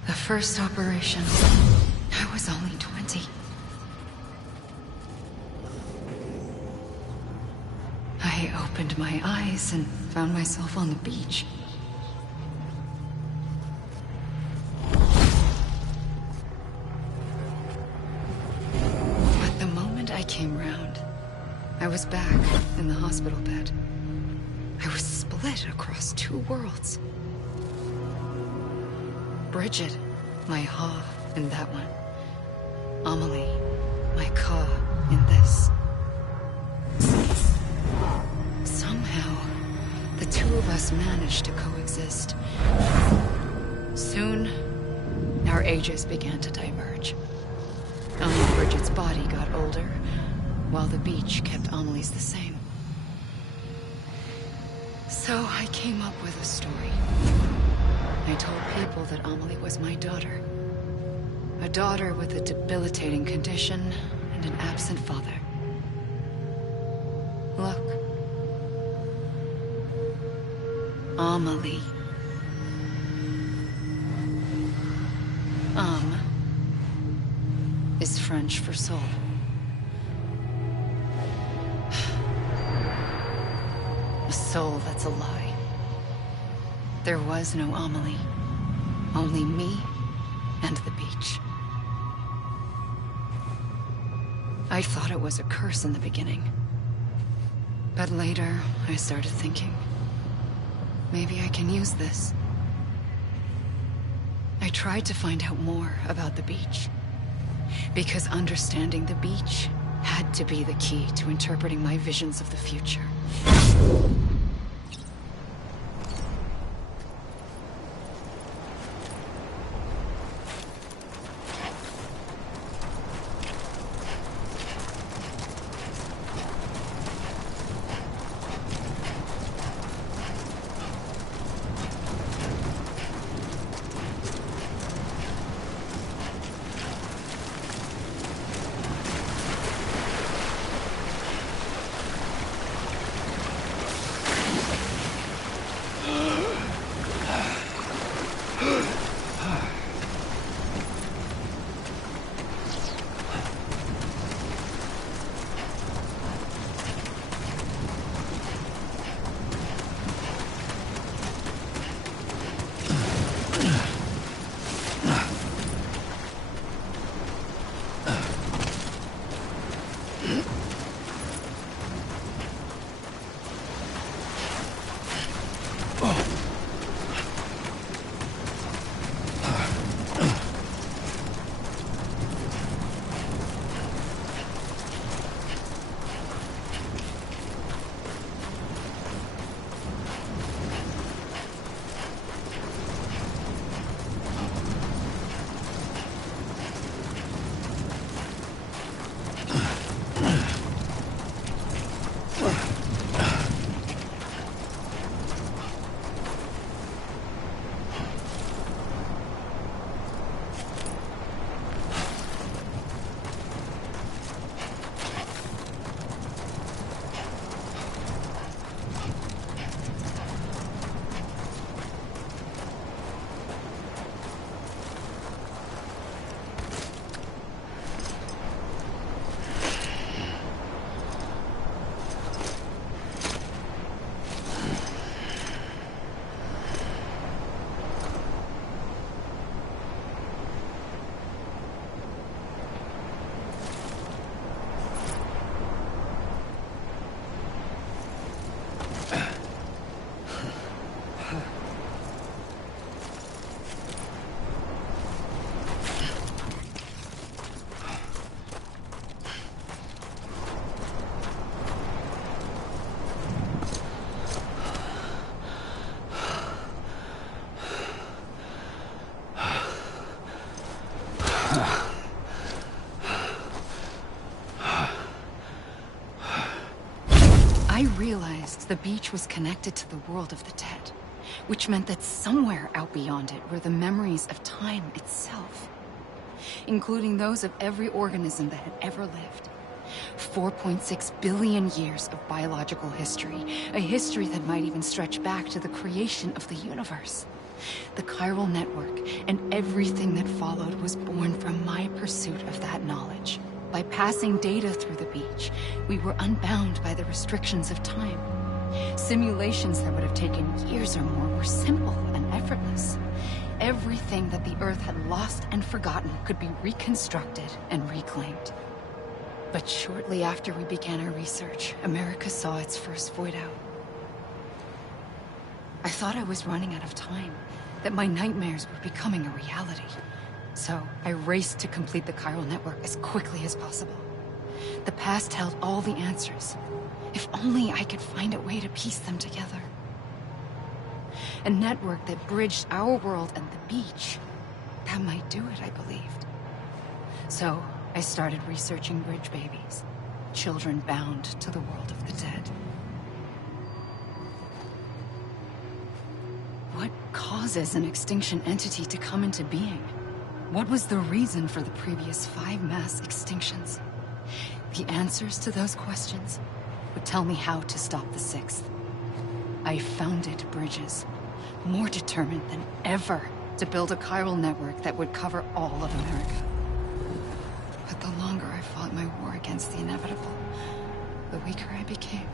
The first operation, I was only 20. I opened my eyes and found myself on the beach. But the moment I came round, I was back in the hospital bed. I was split across two worlds. Bridget, my Ha in that one. Amelie, my Ka in this. Somehow, the two of us managed to coexist. Soon, our ages began to diverge. Only Bridget's body got older, while the beach kept Amelie's the same. So I came up with a story. I told people that Amelie was my daughter. A daughter with a debilitating condition and an absent father. Look. Amelie. Is French for soul. A soul that's a lie. There was no Amelie. Only me and the beach. I thought it was a curse in the beginning. But later, I started thinking, maybe I can use this. I tried to find out more about the beach. Because understanding the beach had to be the key to interpreting my visions of the future. I realized the beach was connected to the world of the dead, which meant that somewhere out beyond it were the memories of time itself, including those of every organism that had ever lived. 4.6 billion years of biological history, a history that might even stretch back to the creation of the universe. The chiral network And everything that followed was born from my pursuit of that knowledge. By passing data through the beach, we were unbound by the restrictions of time. Simulations that would have taken years or more were simple and effortless. Everything that the Earth had lost and forgotten could be reconstructed and reclaimed. But shortly after we began our research, America saw its first void out. I thought I was running out of time, that my nightmares were becoming a reality. So I raced to complete the chiral network as quickly as possible. The past held all the answers. If only I could find a way to piece them together. A network that bridged our world and the beach. That might do it, I believed. So I started researching bridge babies, children bound to the world of the dead. What causes an extinction entity to come into being? What was the reason for the previous 5 mass extinctions? The answers to those questions would tell me how to stop the 6th. I founded bridges, more determined than ever to build a chiral network that would cover all of America. But the longer I fought my war against the inevitable, the weaker I became.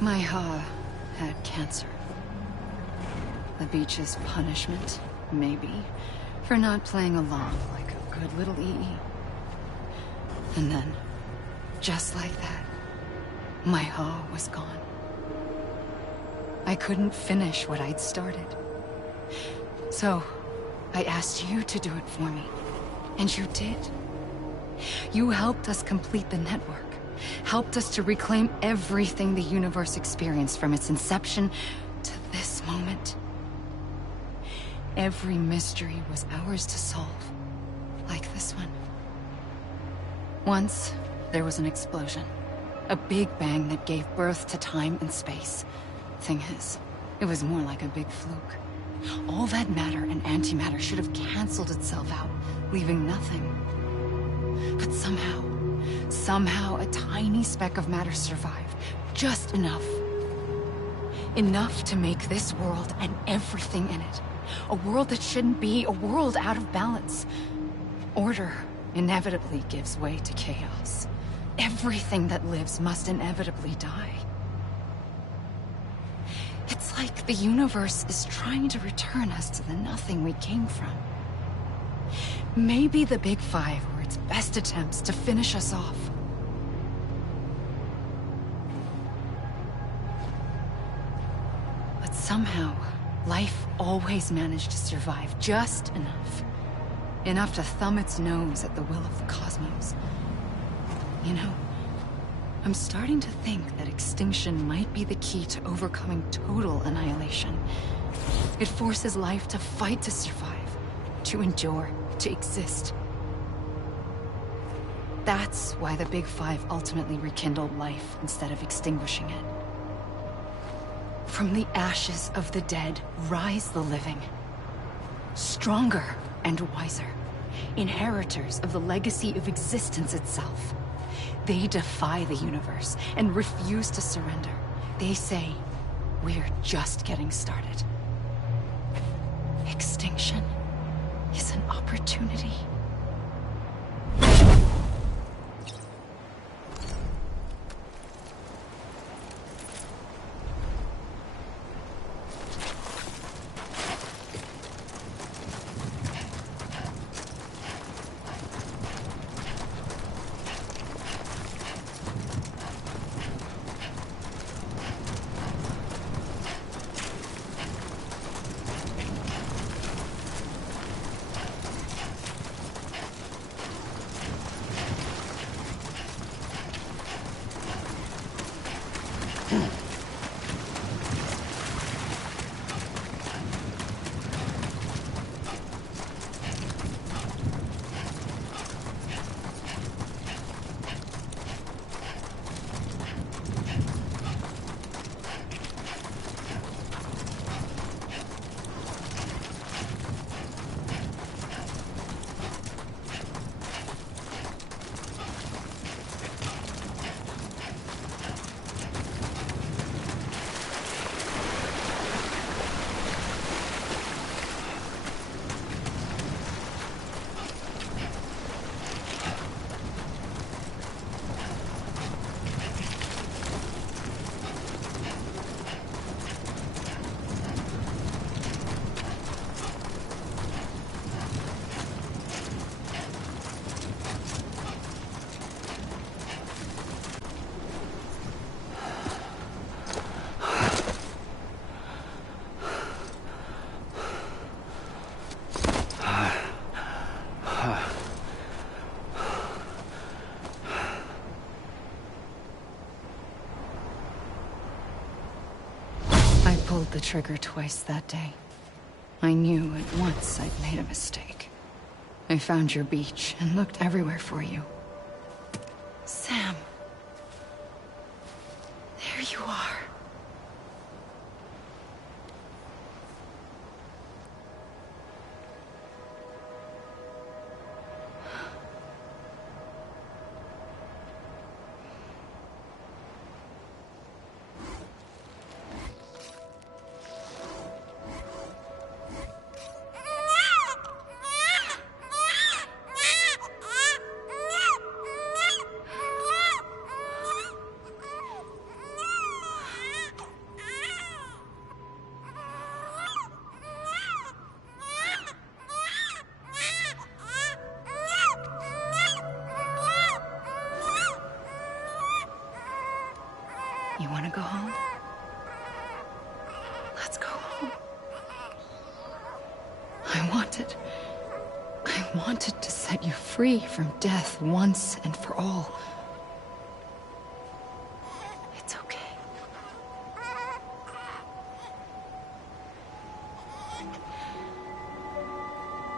My Ha had cancer. The beach's punishment, maybe, for not playing along like a good little EE. And then, just like that, my Ha was gone. I couldn't finish what I'd started. So, I asked you to do it for me. And you did. You helped us complete the network. Helped us to reclaim everything the universe experienced from its inception to this moment. Every mystery was ours to solve, like this one. Once, there was an explosion. A big bang that gave birth to time and space. Thing is, it was more like a big fluke. All that matter and antimatter should have canceled itself out, leaving nothing. But somehow a tiny speck of matter survived. Just enough. Enough to make this world and everything in it. A world that shouldn't be, a world out of balance. Order inevitably gives way to chaos. Everything that lives must inevitably die. It's like the universe is trying to return us to the nothing we came from. Maybe the Big Five were its best attempts to finish us off. But somehow, life always managed to survive just enough. Enough to thumb its nose at the will of the cosmos. You know, I'm starting to think that extinction might be the key to overcoming total annihilation. It forces life to fight to survive, to endure, to exist. That's why the Big Five ultimately rekindled life instead of extinguishing it. From the ashes of the dead, rise the living. Stronger and wiser. Inheritors of the legacy of existence itself. They defy the universe and refuse to surrender. They say, we're just getting started. Extinction is an opportunity. pulled the trigger twice that day. I knew at once I'd made a mistake. I found your beach and looked everywhere for you. Sam. There you are. You want to go home? Let's go home. I wanted to set you free from death once and for all. It's okay.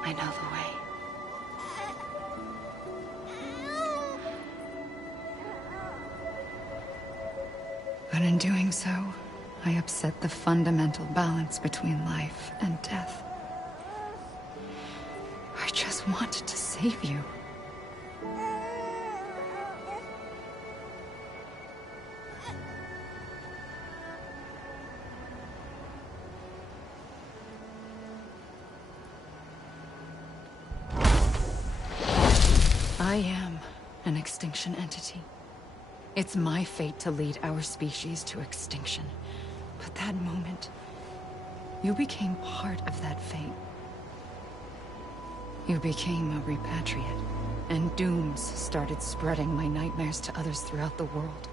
I know the way. But in doing so, I upset the fundamental balance between life and death. I just wanted to save you. I am an extinction entity. It's my fate to lead our species to extinction. But that moment, you became part of that fate. You became a repatriate, and dooms started spreading my nightmares to others throughout the world.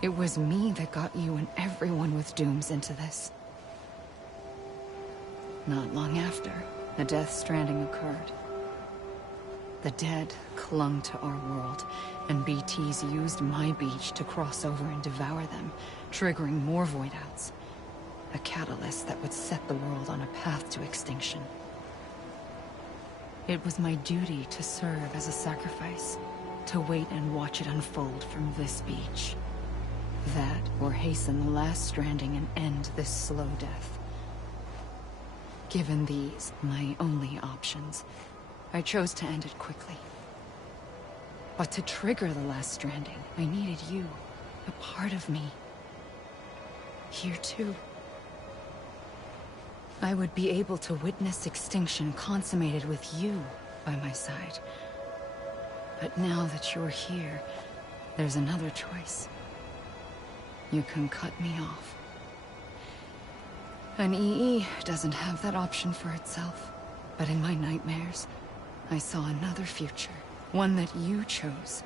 It was me that got you and everyone with dooms into this. Not long after, a death stranding occurred. The dead clung to our world, and BTs used my beach to cross over and devour them, triggering more void outs. A catalyst that would set the world on a path to extinction. It was my duty to serve as a sacrifice, to wait and watch it unfold from this beach. That, or hasten the last stranding and end this slow death. Given these, my only options, I chose to end it quickly. But to trigger the last stranding, I needed you, a part of me. Here too. I would be able to witness extinction consummated with you by my side. But now that you're here, there's another choice. You can cut me off. An EE doesn't have that option for itself. But in my nightmares, I saw another future. One that you chose.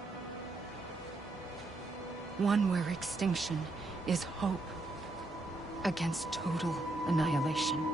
One where extinction is hope against total annihilation.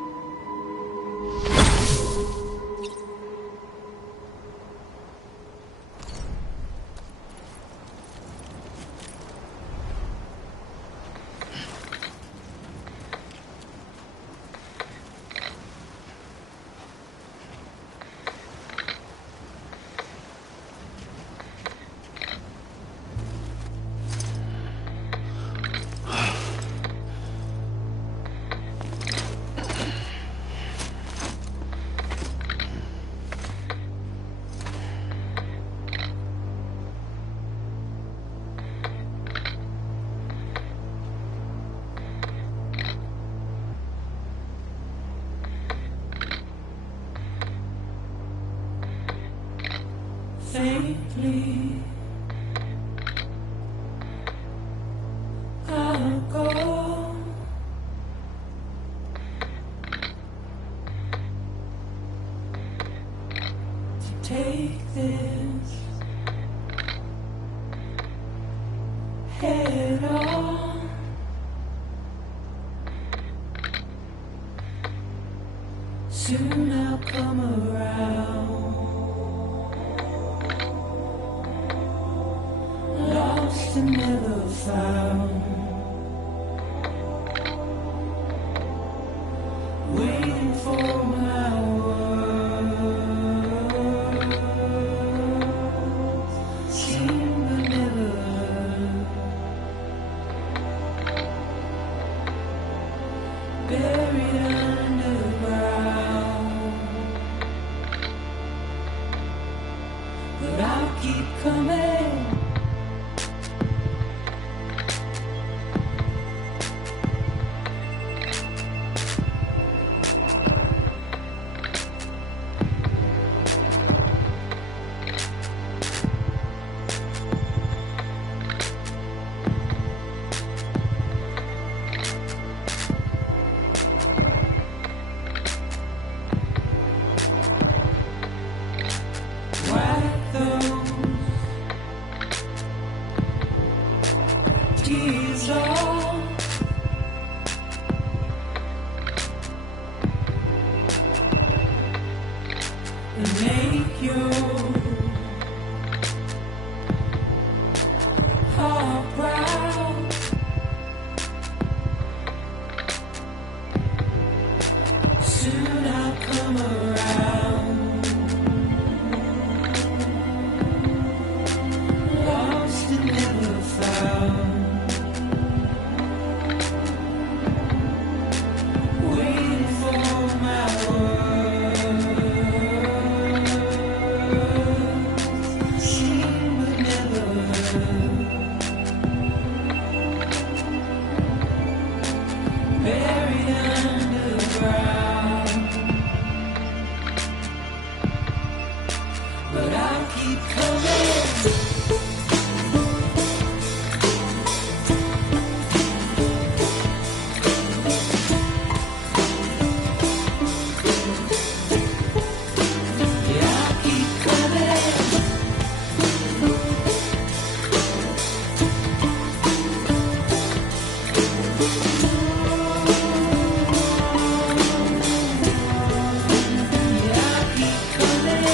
Faintly, I'll go. To take this head on. Soon I'll come around. Lost and never found. coming. Wipe those tears off. And make your heart proud. Soon I'll come around. Lost and never found. Waiting for my words. Seen but never heard. Buried underground. But I'll keep coming. Yeah, I'll keep coming. Yeah, I'll keep coming.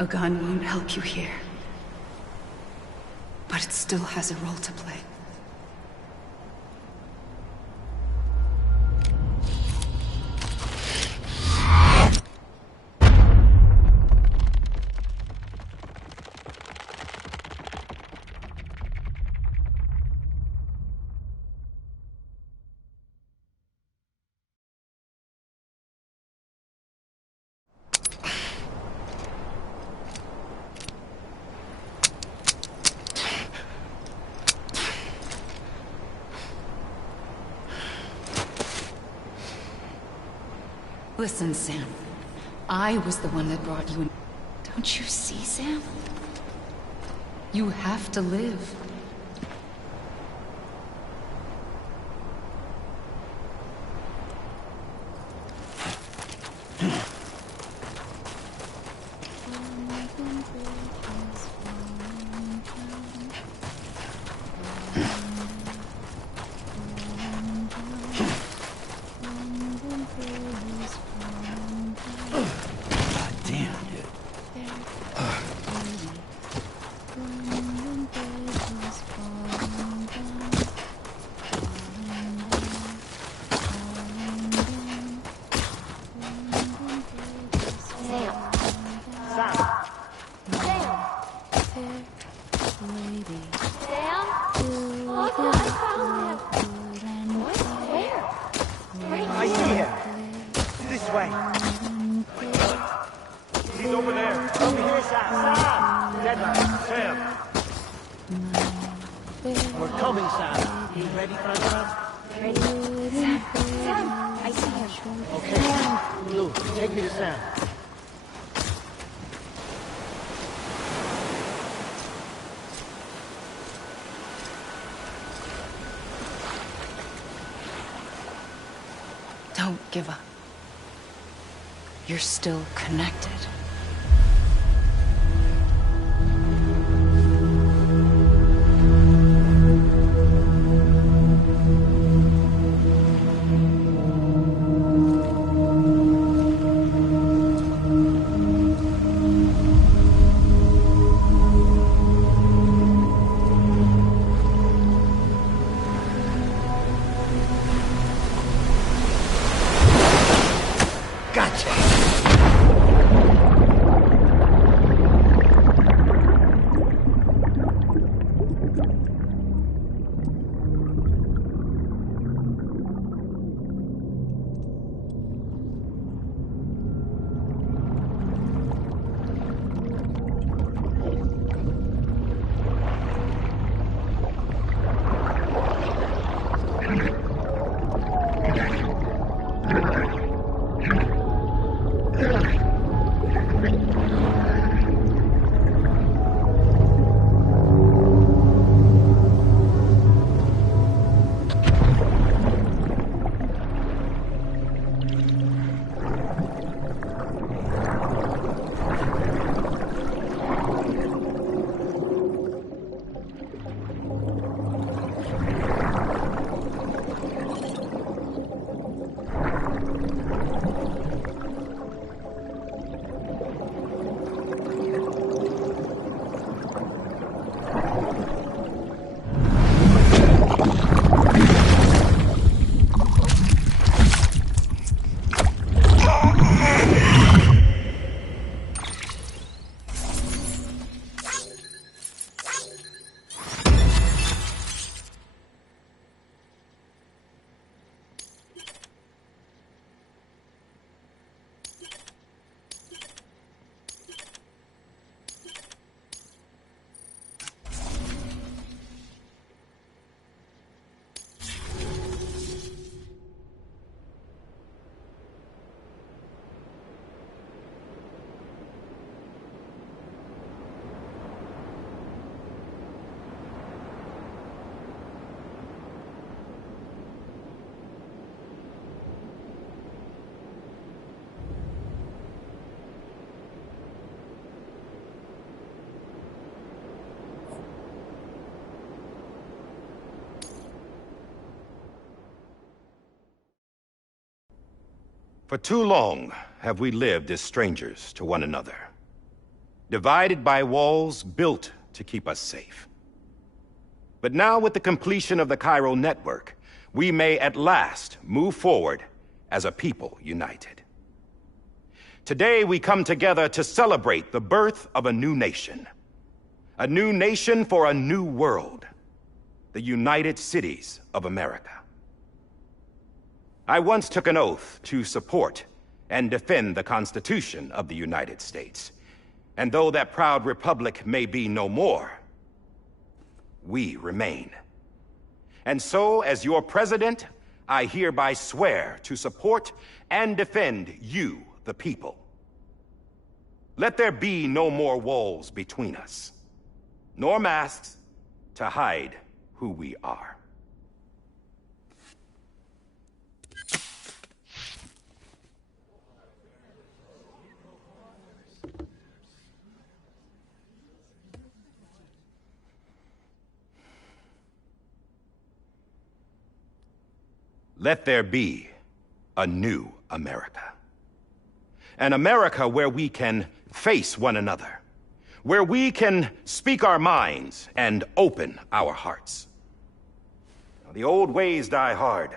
A gun won't help you here. But it still has a role to play. Listen, Sam. I was the one that brought you in. Don't you see, Sam? You have to live. Don't give up. You're still connected. For too long have we lived as strangers to one another. divided by walls built to keep us safe. But now, with the completion of the Cairo network, we may at last move forward as a people united. Today, we come together to celebrate the birth of a new nation. A new nation for a new world. The United Cities of America. I once took an oath to support and defend the Constitution of the United States. And though that proud republic may be no more, we remain. And so, as your president, I hereby swear to support and defend you, the people. Let there be no more walls between us, nor masks to hide who we are. Let there be a new America. An America where we can face one another, where we can speak our minds and open our hearts. Now, the old ways die hard,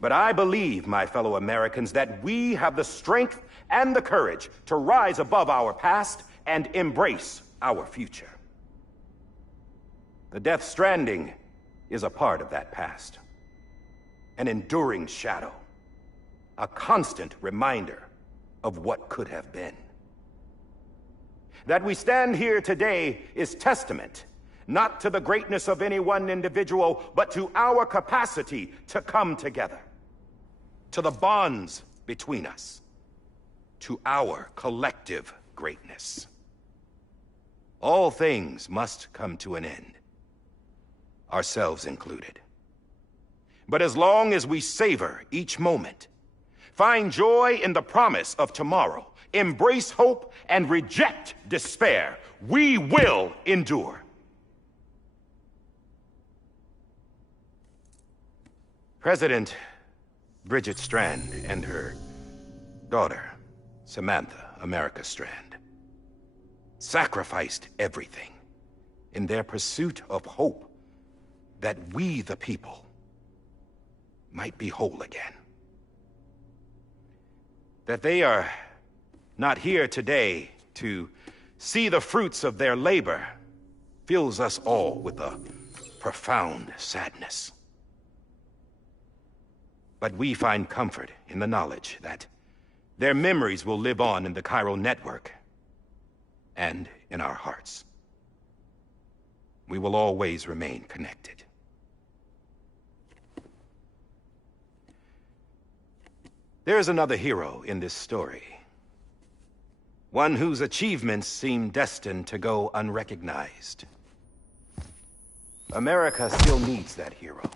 but I believe, my fellow Americans, that we have the strength and the courage to rise above our past and embrace our future. The Death Stranding is a part of that past. An enduring shadow, a constant reminder of what could have been. That we stand here today is testament, not to the greatness of any one individual, but to our capacity to come together, to the bonds between us, to our collective greatness. All things must come to an end, ourselves included. But as long as we savor each moment, find joy in the promise of tomorrow, embrace hope, and reject despair, we will endure. President Bridget Strand and her daughter, Samantha America Strand, sacrificed everything in their pursuit of hope that we, the people, might be whole again. That they are not here today to see the fruits of their labor fills us all with a profound sadness. But we find comfort in the knowledge that their memories will live on in the Cairo network and in our hearts. We will always remain connected. There is another hero in this story. One whose achievements seem destined to go unrecognized. America still needs that hero.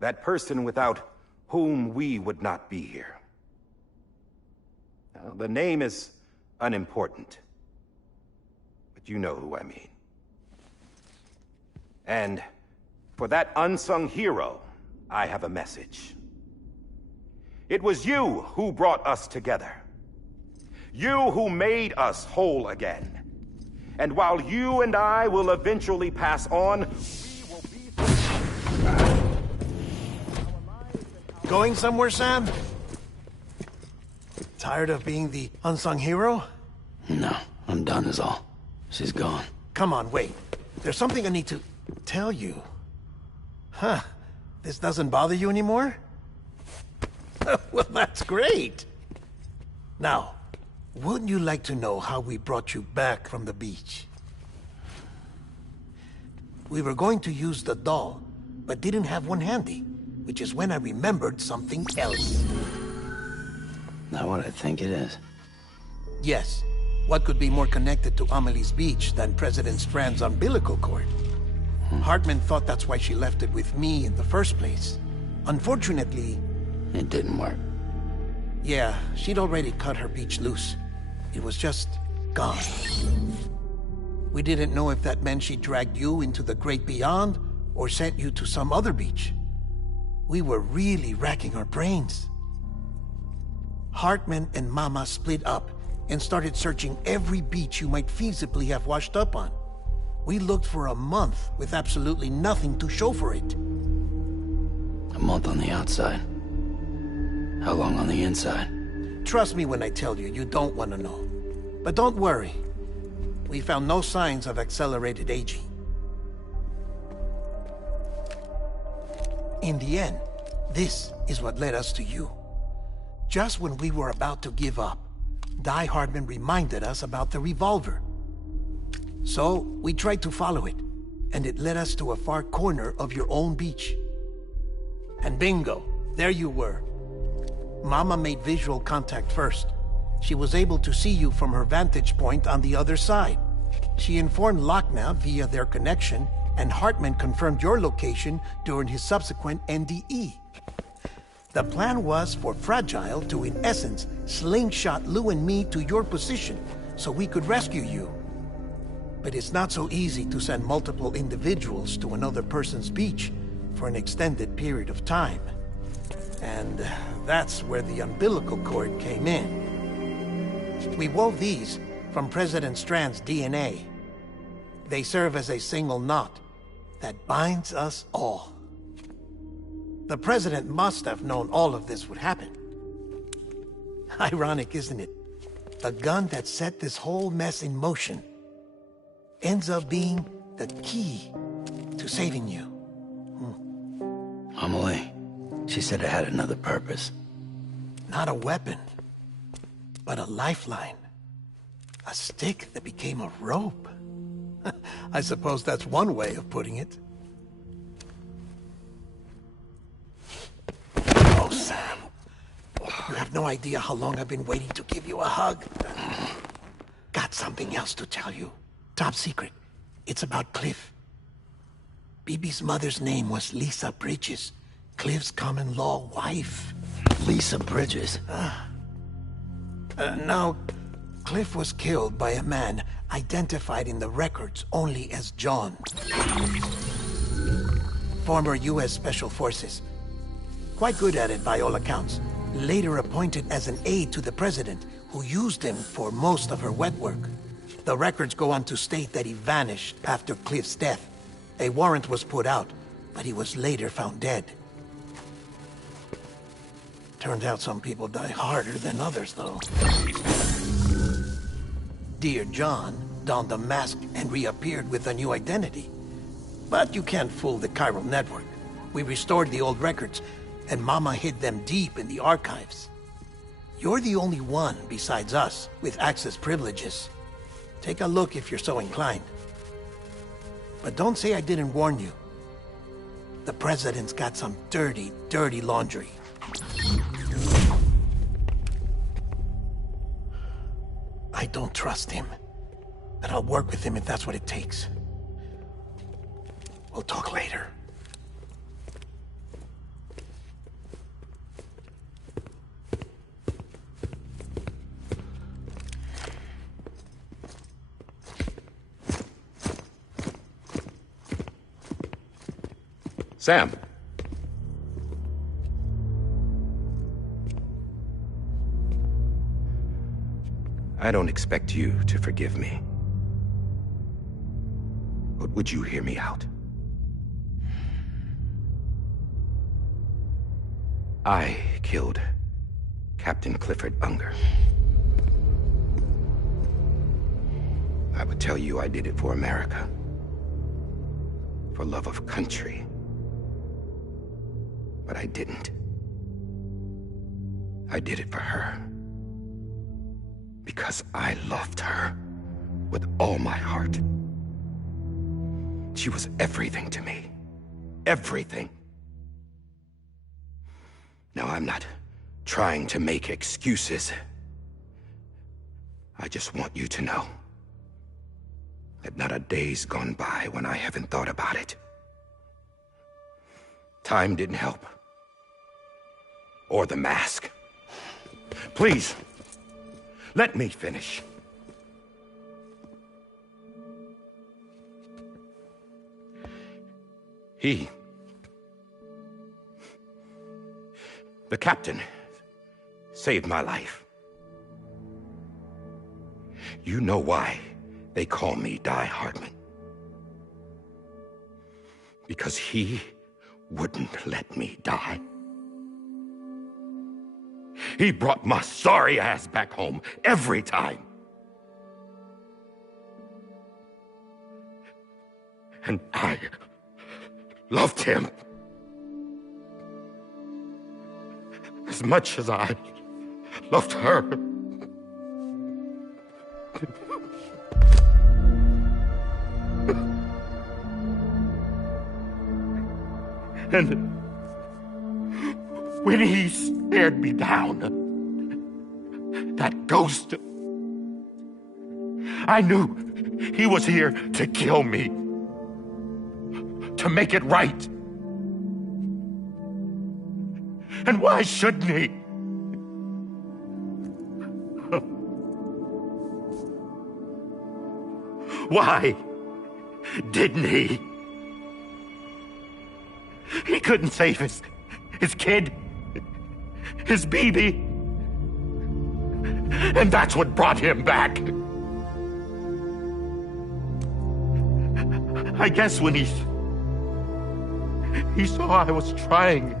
That person without whom we would not be here. Now, the name is unimportant, but you know who I mean. And for that unsung hero, I have a message. It was you who brought us together. You who made us whole again. And while you and I will eventually pass on, we will be... Going somewhere, Sam? Tired of being the unsung hero? No, I'm done is all. She's gone. Come on, wait. There's something I need to tell you. Huh. This doesn't bother you anymore? Well, that's great. Now, wouldn't you like to know how we brought you back from the beach? We were going to use the doll, but didn't have one handy, which is when I remembered something else. Not what I think it is. Yes. What could be more connected to Amelie's beach than President Strand's umbilical cord? Hartman thought that's why she left it with me in the first place. Unfortunately... It didn't work. Yeah, she'd already cut her beach loose. It was just gone. We didn't know if that meant she dragged you into the great beyond or sent you to some other beach. We were really racking our brains. Hartman and Mama split up, and started searching every beach you might feasibly have washed up on. We looked for a month with absolutely nothing to show for it. A month on the outside. How long on the inside? Trust me when I tell you, you don't want to know. But don't worry. We found no signs of accelerated aging. In the end, this is what led us to you. Just when we were about to give up, Die Hardman reminded us about the revolver. So, we tried to follow it, and it led us to a far corner of your own beach. And bingo, there you were. Mama made visual contact first. She was able to see you from her vantage point on the other side. She informed Lochner via their connection, and Hartman confirmed your location during his subsequent NDE. The plan was for Fragile to, in essence, slingshot Lou and me to your position so we could rescue you. But it's not so easy to send multiple individuals to another person's beach for an extended period of time. And that's where the umbilical cord came in. We wove these from President Strand's DNA. They serve as a single knot that binds us all. The President must have known all of this would happen. Ironic, isn't it? The gun that set this whole mess in motion ends up being the key to saving you. Amelie, she said it had another purpose. Not a weapon, but a lifeline. A stick that became a rope. I suppose that's one way of putting it. Oh, Sam. You have no idea how long I've been waiting to give you a hug. Got something else to tell you. Top secret. It's about Cliff. Bibi's mother's name was Lisa Bridges, Cliff's common-law wife. Lisa Bridges? Now, Cliff was killed by a man identified in the records only as John. Former U.S. Special Forces. Quite good at it by all accounts. Later appointed as an aide to the president, who used him for most of her wet work. The records go on to state that he vanished after Cliff's death. A warrant was put out, but he was later found dead. Turns out some people die harder than others, though. Dear John donned a mask and reappeared with a new identity. But you can't fool the chiral network. We restored the old records, and Mama hid them deep in the archives. You're the only one, besides us, with access privileges. Take a look if you're so inclined. But don't say I didn't warn you. The President's got some dirty, dirty laundry. I don't trust him, but I'll work with him if that's what it takes. We'll talk later. Sam. I don't expect you to forgive me. But would you hear me out? I killed Captain Clifford Unger. I would tell you I did it for America. For love of country. But I didn't. I did it for her. Because I loved her with all my heart. She was everything to me. Everything. Now, I'm not trying to make excuses. I just want you to know that not a day's gone by when I haven't thought about it. Time didn't help. Or the mask. Please, let me finish. The captain saved my life. You know why they call me Die Hardman? Because he wouldn't let me die. He brought my sorry ass back home every time. And I loved him as much as I loved her. And when he stared me down, that ghost, I knew he was here to kill me, to make it right. And why shouldn't he? Why didn't he? He couldn't save his kid, his baby. And that's what brought him back. I guess when he saw I was trying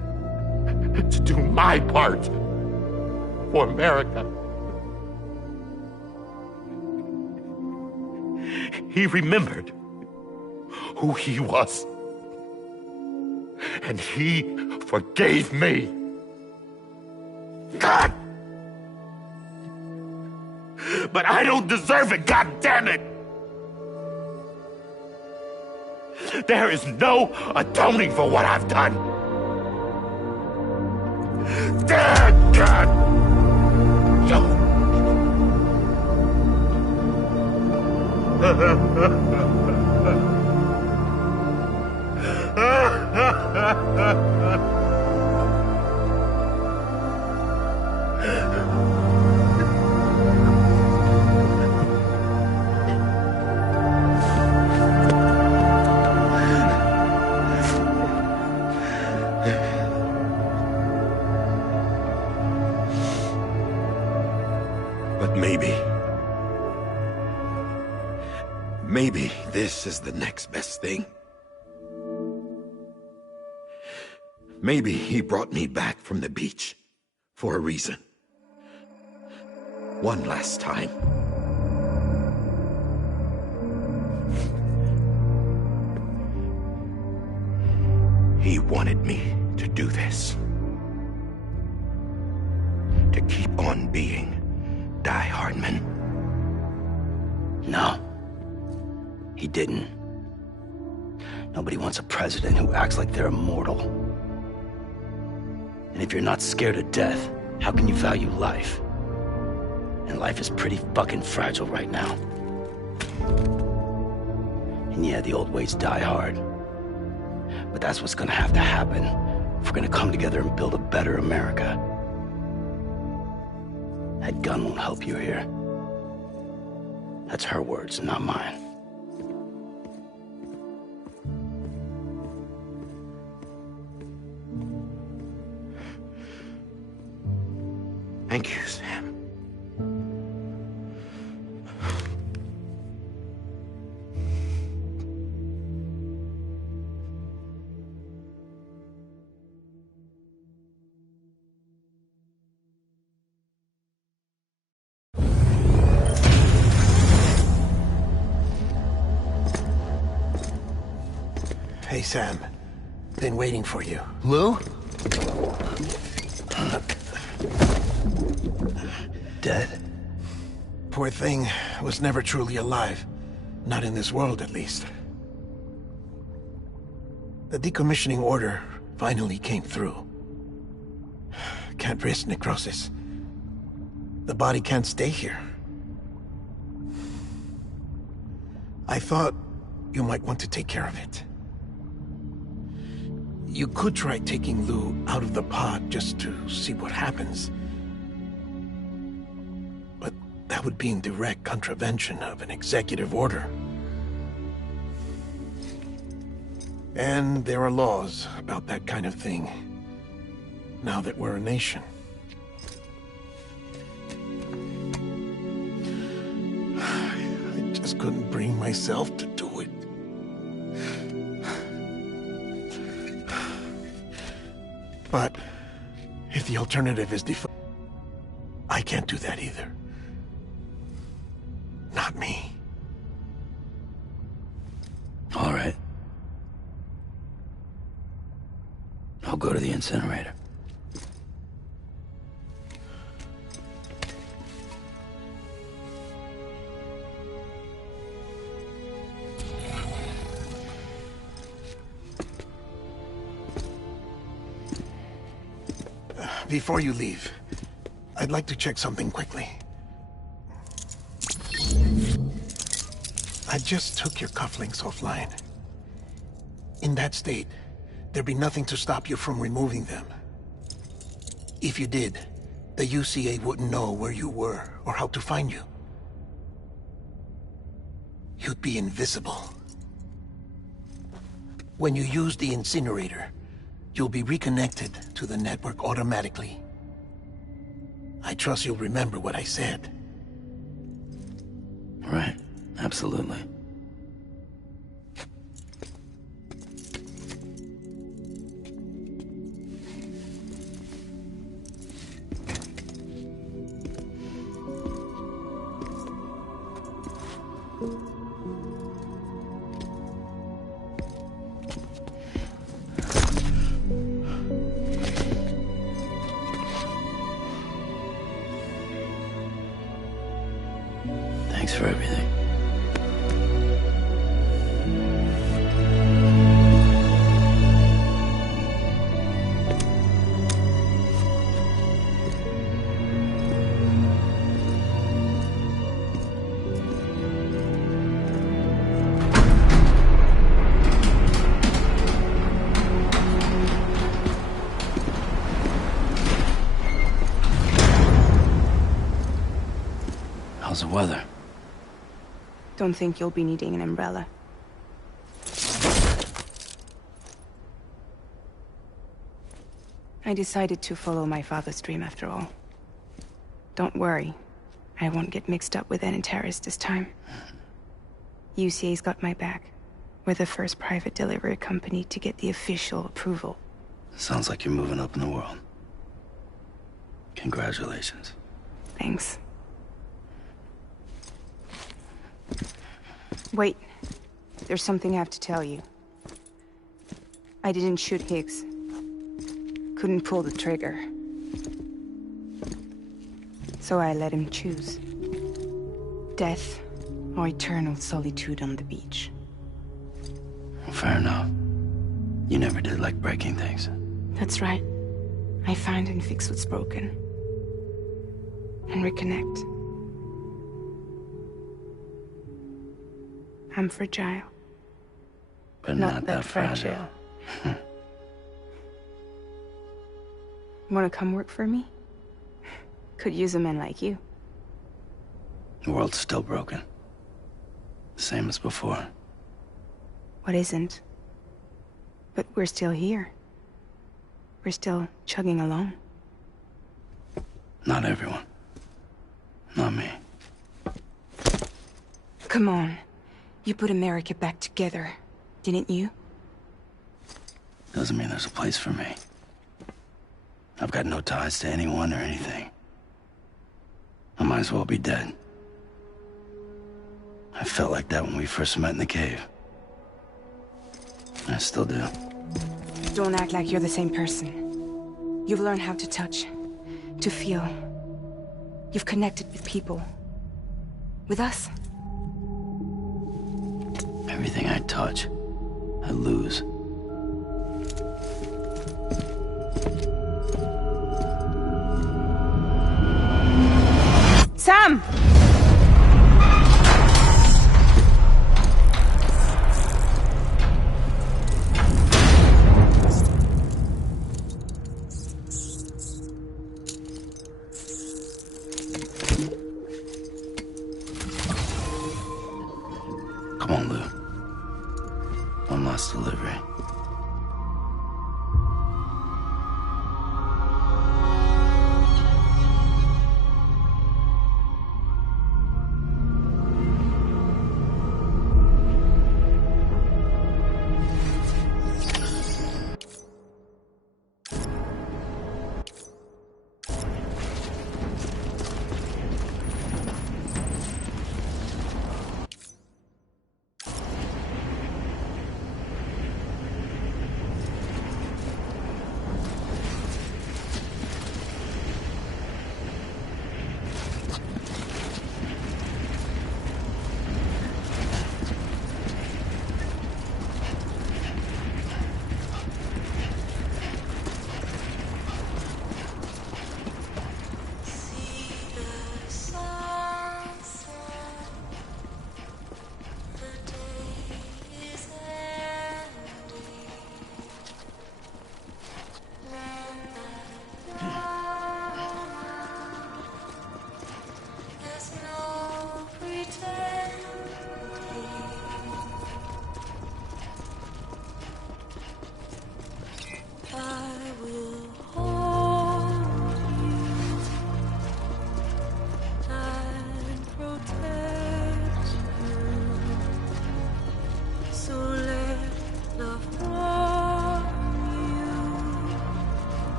to do my part for America, he remembered who he was. And he forgave me. God! But I don't deserve it, God damn it! There is no atoning for what I've done. Damn, God! But maybe this is the next best thing. Maybe he brought me back from the beach for a reason. One last time. He wanted me to do this. To keep on being Die Hardman. No. He didn't. Nobody wants a president who acts like they're immortal. And if you're not scared of death, how can you value life? And life is pretty fucking fragile right now. And yeah, the old ways die hard. But that's what's gonna have to happen if we're gonna come together and build a better America. That gun won't help you here. That's her words, not mine. Thank you, Sam. Hey, Sam. Been waiting for you. Lou? Dead? Poor thing was never truly alive. Not in this world, at least. The decommissioning order finally came through. Can't risk necrosis. The body can't stay here. I thought you might want to take care of it. You could try taking Lou out of the pod just to see what happens. But that would be in direct contravention of an executive order. And there are laws about that kind of thing, now that we're a nation. couldn't bring myself to do it. But if the alternative is I can't do that either. Not me. All right. I'll go to the incinerator. Before you leave, I'd like to check something quickly. I just took your cufflinks offline. In that state, there'd be nothing to stop you from removing them. If you did, the UCA wouldn't know where you were or how to find you. You'd be invisible. When you use the incinerator, you'll be reconnected to the network automatically. I trust you'll remember what I said. Right, absolutely. Thanks for everything. How's the weather? Don't think you'll be needing an umbrella. I decided to follow my father's dream after all. Don't worry, I won't get mixed up with any terrorists this time. UCA's got my back. We're the first private delivery company to get the official approval. Sounds like you're moving up in the world. Congratulations. Thanks. Wait. There's something I have to tell you. I didn't shoot Higgs. Couldn't pull the trigger. So I let him choose. Death or eternal solitude on the beach. Well, fair enough. You never did like breaking things. That's right. I find and fix what's broken. And reconnect. I'm fragile. But not that fragile. Wanna come work for me? Could use a man like you. The world's still broken. Same as before. What isn't? But we're still here. We're still chugging along. Not everyone. Not me. Come on. You put America back together, didn't you? Doesn't mean there's a place for me. I've got no ties to anyone or anything. I might as well be dead. I felt like that when we first met in the cave. I still do. Don't act like you're the same person. You've learned how to touch, to feel. You've connected with people. With us. Everything I touch, I lose. Sam! Come on, Lou. One last delivery.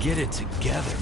Get it together.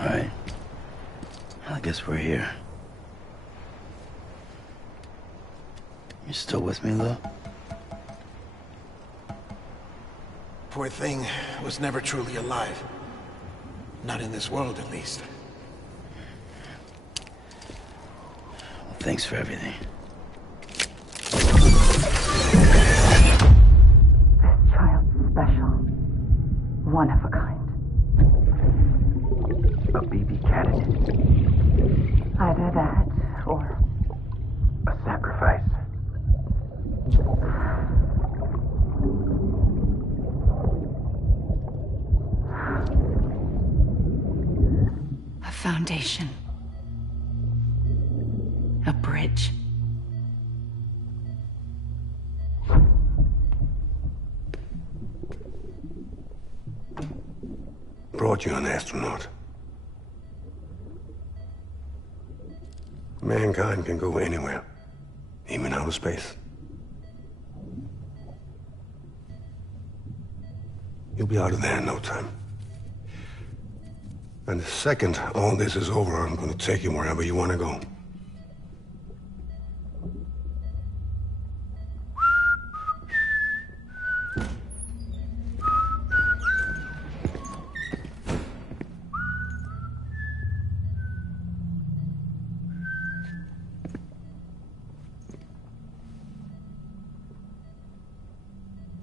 Alright. I guess we're here. You still with me, Lou? Poor thing was never truly alive. Not in this world, at least. Well, thanks for everything. This child's special. One of a kind. A BB candidate. Either that, or a sacrifice. A foundation. A bridge. Brought you an astronaut. Mankind can go anywhere, even outer space. You'll be out of there in no time. And the second all this is over, I'm going to take you wherever you want to go.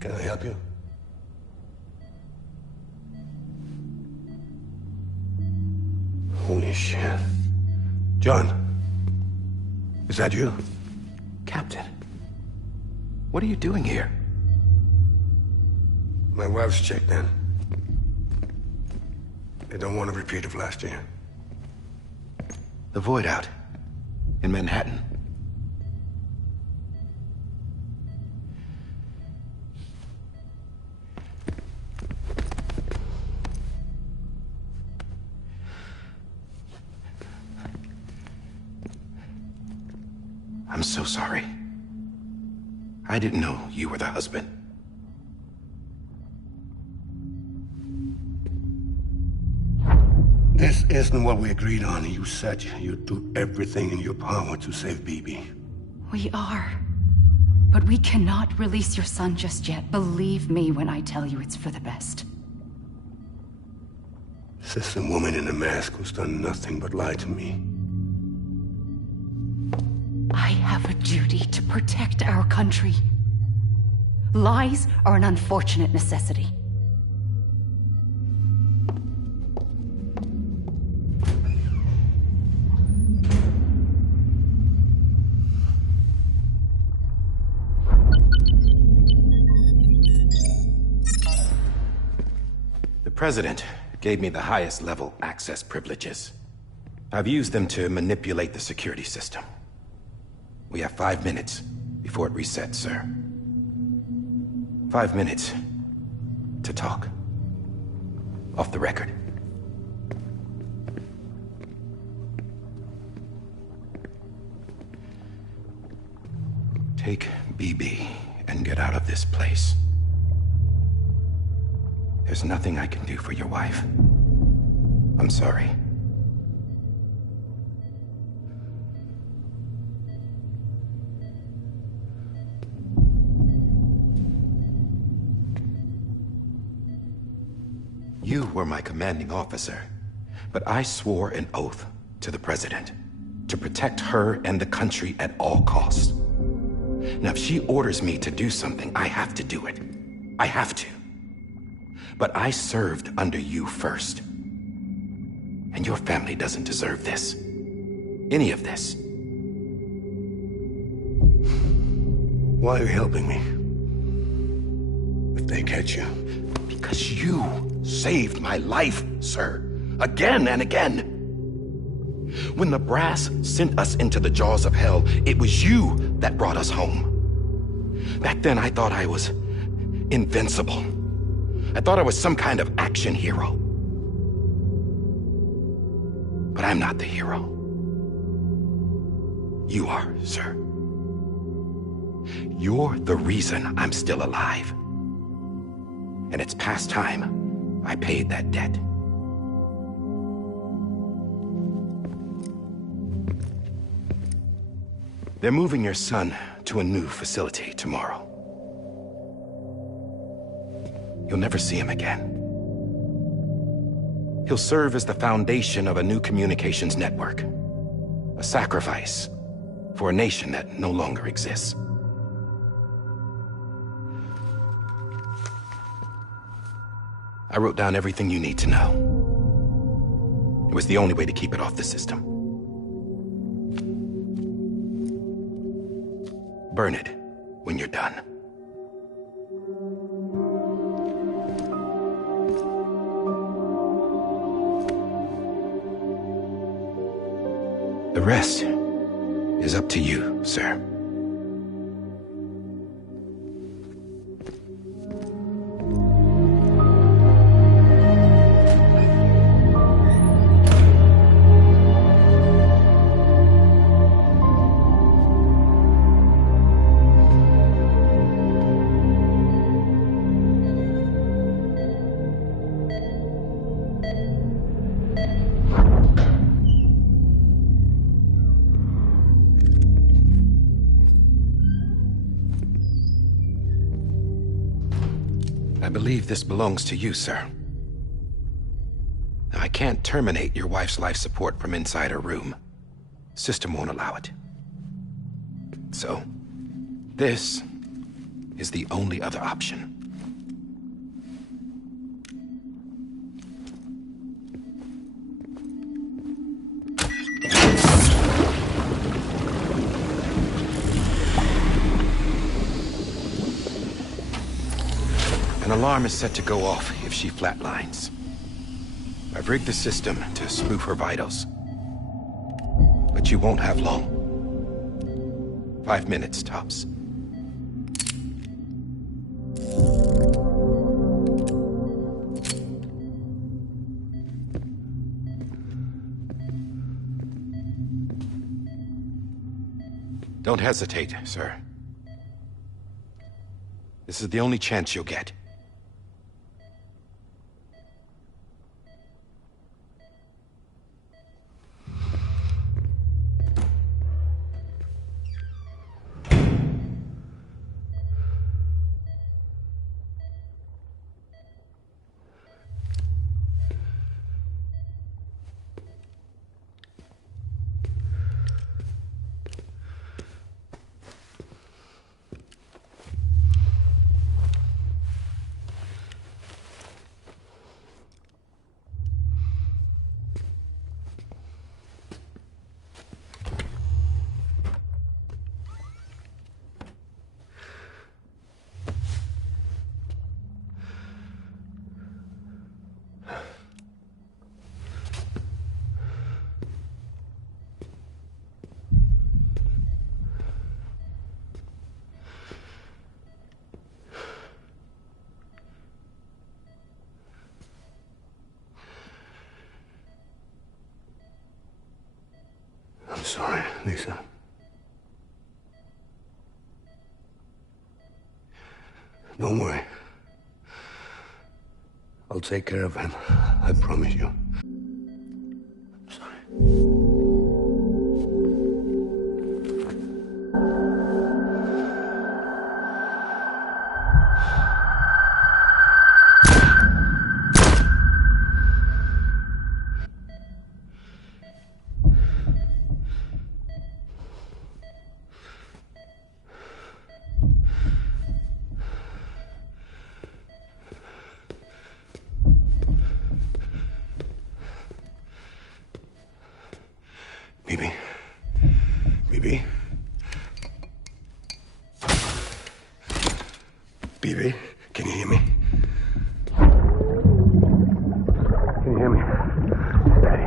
Can I help you? Holy shit. John, is that you? Captain, what are you doing here? My wife's checked in. They don't want a repeat of last year. The Void Out in Manhattan. I'm so sorry. I didn't know you were the husband. This isn't what we agreed on. You said you'd do everything in your power to save Bibi. We are. But we cannot release your son just yet. Believe me when I tell you it's for the best. This is a woman in a mask who's done nothing but lie to me. I have a duty to protect our country. Lies are an unfortunate necessity. The President gave me the highest level access privileges. I've used them to manipulate the security system. We have 5 minutes before it resets, sir. 5 minutes to talk. Off the record. Take BB and get out of this place. There's nothing I can do for your wife. I'm sorry. You were my commanding officer, but I swore an oath to the President to protect her and the country at all costs. Now, if she orders me to do something, I have to do it. I have to. But I served under you first. And your family doesn't deserve this. Any of this. Why are you helping me? If they catch you. Because you saved my life, sir. Again and again. When the brass sent us into the jaws of hell, it was you that brought us home. Back then, I thought I was invincible. I thought I was some kind of action hero. But I'm not the hero. You are, sir. You're the reason I'm still alive. And it's past time I paid that debt. They're moving your son to a new facility tomorrow. You'll never see him again. He'll serve as the foundation of a new communications network. A sacrifice for a nation that no longer exists. I wrote down everything you need to know. It was the only way to keep it off the system. Burn it when you're done. The rest is up to you, sir. I believe this belongs to you, sir. I can't terminate your wife's life support from inside her room. System won't allow it. So, this is the only other option. An alarm is set to go off if she flatlines. I've rigged the system to spoof her vitals. But you won't have long. 5 minutes, tops. Don't hesitate, sir. This is the only chance you'll get. I'm sorry, Lisa. Don't worry. I'll take care of him. I promise you. I'm sorry. Bibi? Bibi? Bibi, can you hear me? Can you hear me? Daddy.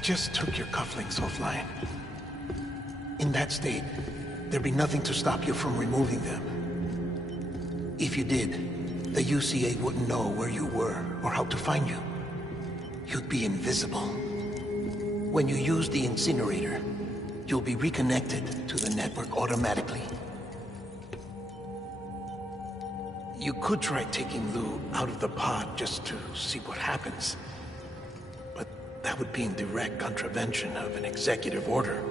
just took your cufflinks offline. In that state, there'd be nothing to stop you from removing them. If you did, the UCA wouldn't know where you were or how to find you. You'd be invisible. When you use the incinerator, you'll be reconnected to the network automatically. You could try taking Lou out of the pod just to see what happens. But that would be in direct contravention of an executive order.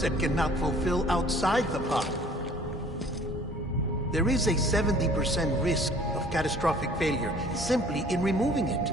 That cannot fulfill outside the pod. There is a 70% risk of catastrophic failure simply in removing it.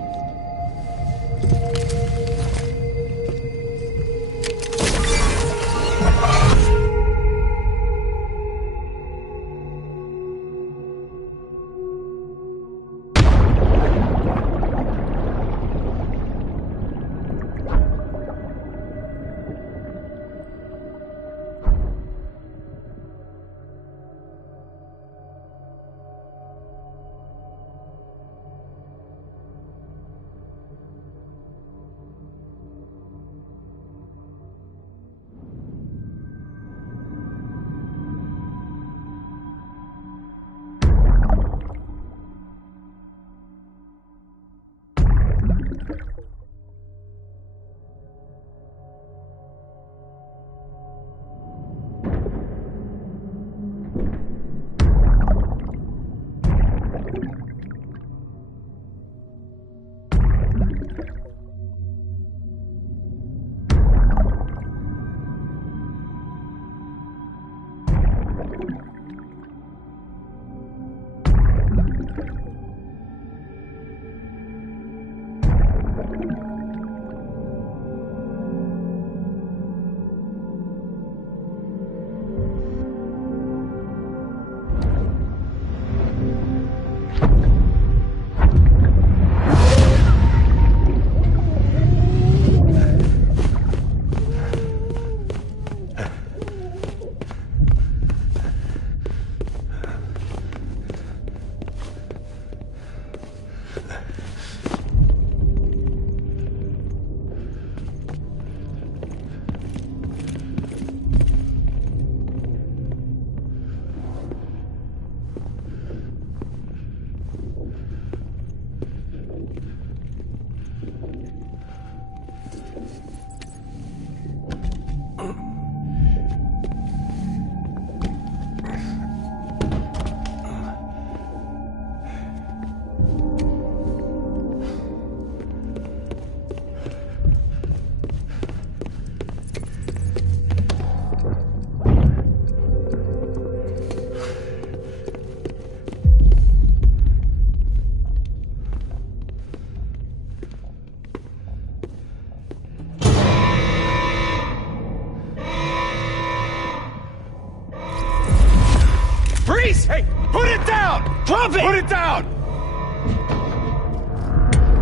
Hey, put it down! Drop it! Put it down!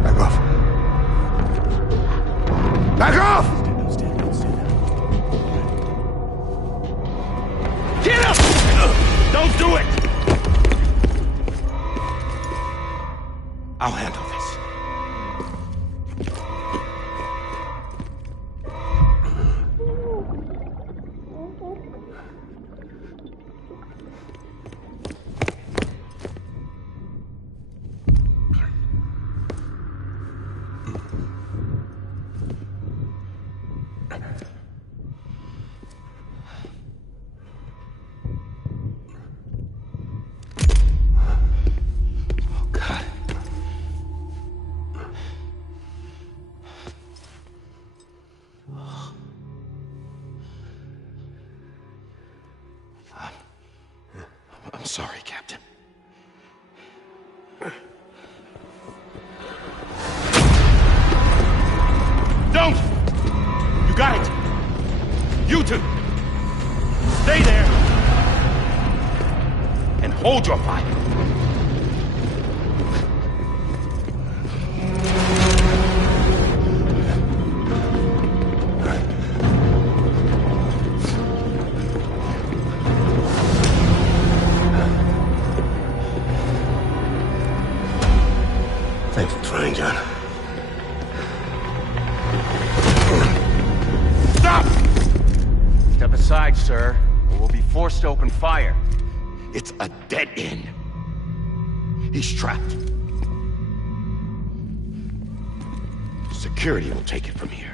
Back off. Back off! Get up! Don't do it! I'll handle this. I'm sorry, Captain. Don't! You got it! You two! Stay there! And hold your fire! Thanks for trying, John. Stop! Step aside, sir, or we'll be forced to open fire. It's a dead end. He's trapped. Security will take it from here.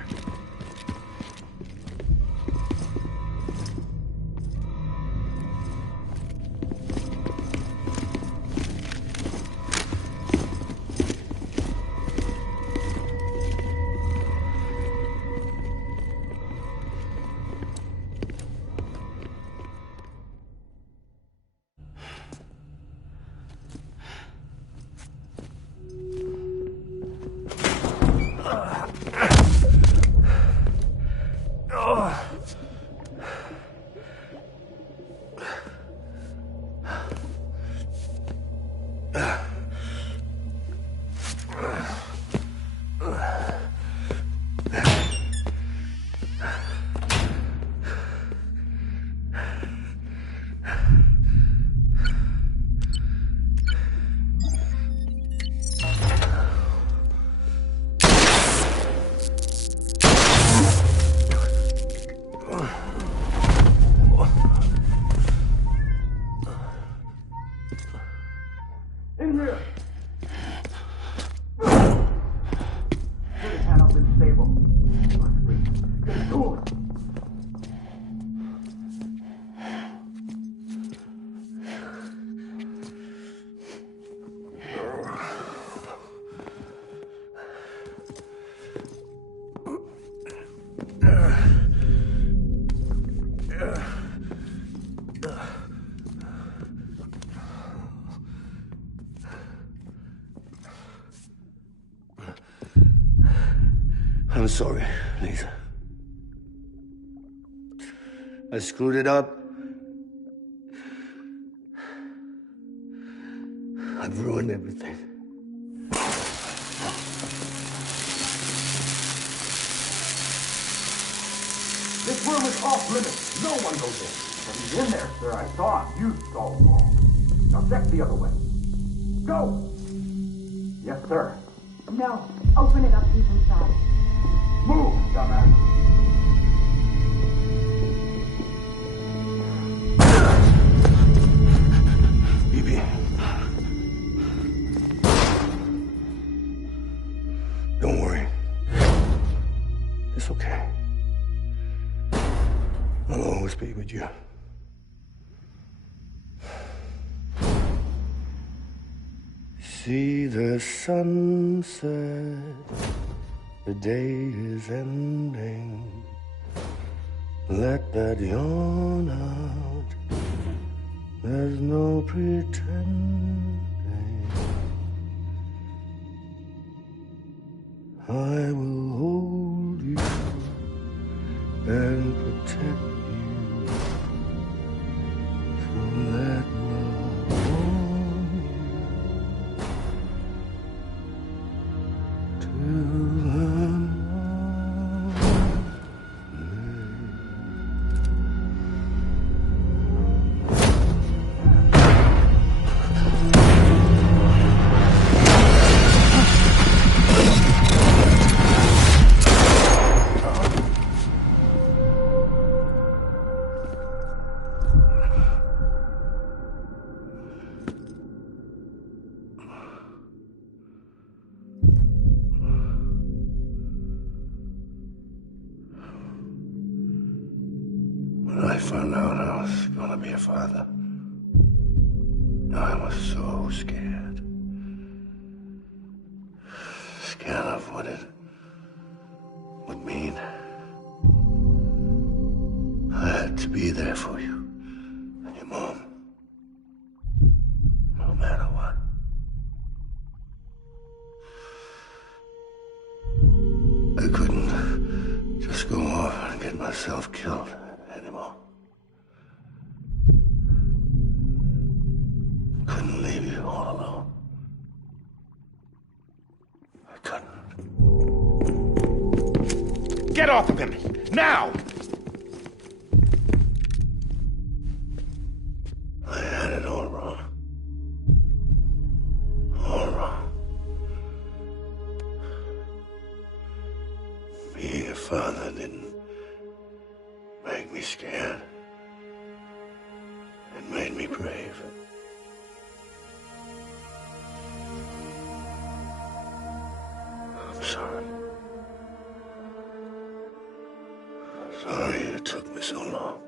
I'm sorry, Lisa. I screwed it up. I've ruined everything. This room is off limits. No one goes in. But he's in there, sir. I saw him. You saw him wrong. Now check the other way. Go! Yes, sir. No. Open it up. He's inside. Move, dumbass. Bibi. Don't worry. It's okay. I'll always be with you. See the sunset. The day is ending. Let that yawn out. There's no pretending. I will hold you and protect you. So let love warm you till I'm When I found out I was gonna be a father, I was so scared. Scared of what it would mean. I had to be there for you. And you your mom. No matter what. I couldn't just go off and get myself killed anymore. Couldn't leave you all alone. I couldn't. Get off of him! Now! I had it all wrong. All wrong. Being a father didn't make me scared. It made me brave. I'm sorry. Sorry it took me so long.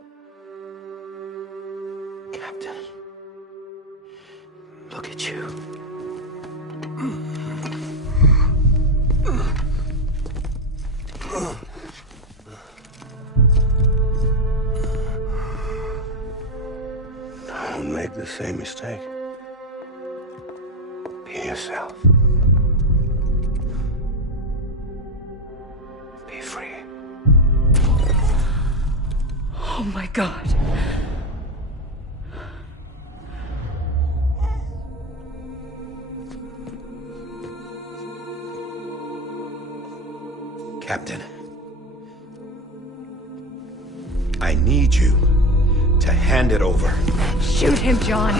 Captain, look at you. Don't make the same mistake. Be yourself. Be free. Oh my God. Captain, I need you to hand it over. Shoot him, John.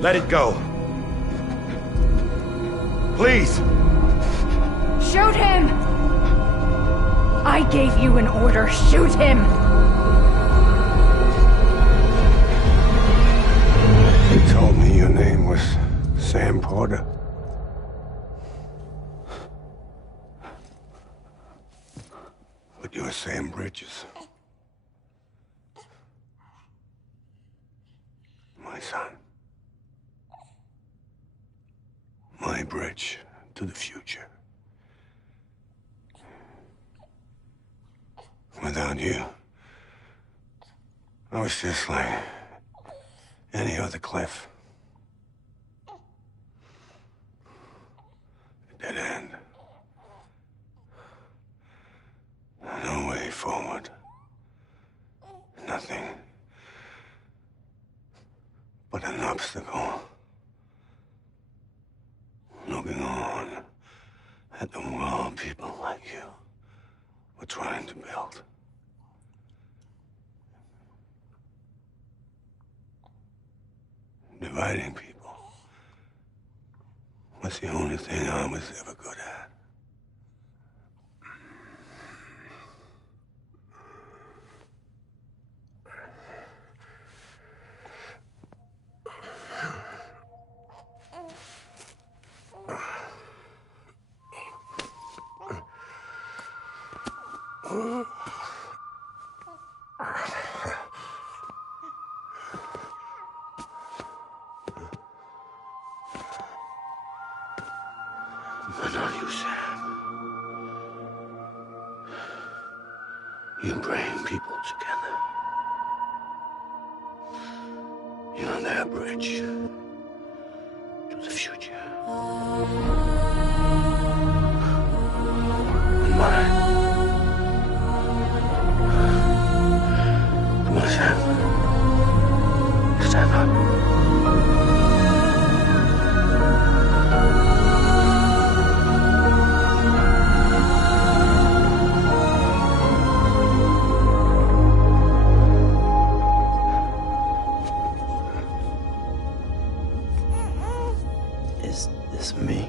Let it go. Please. Shoot him! I gave you an order. Shoot him! You told me your name was Sam Porter. But you're Sam Bridges. My son. My bridge to the future. Without you, I was just like any other Cliff. A dead end. No way forward. Nothing but an obstacle. Looking on at the world people like you were trying to build. Dividing people was the only thing I was ever good at. But not you, Sam. You bring people together. You're their bridge to the future. And mine. Come on, Sam. Stand up. Is this me?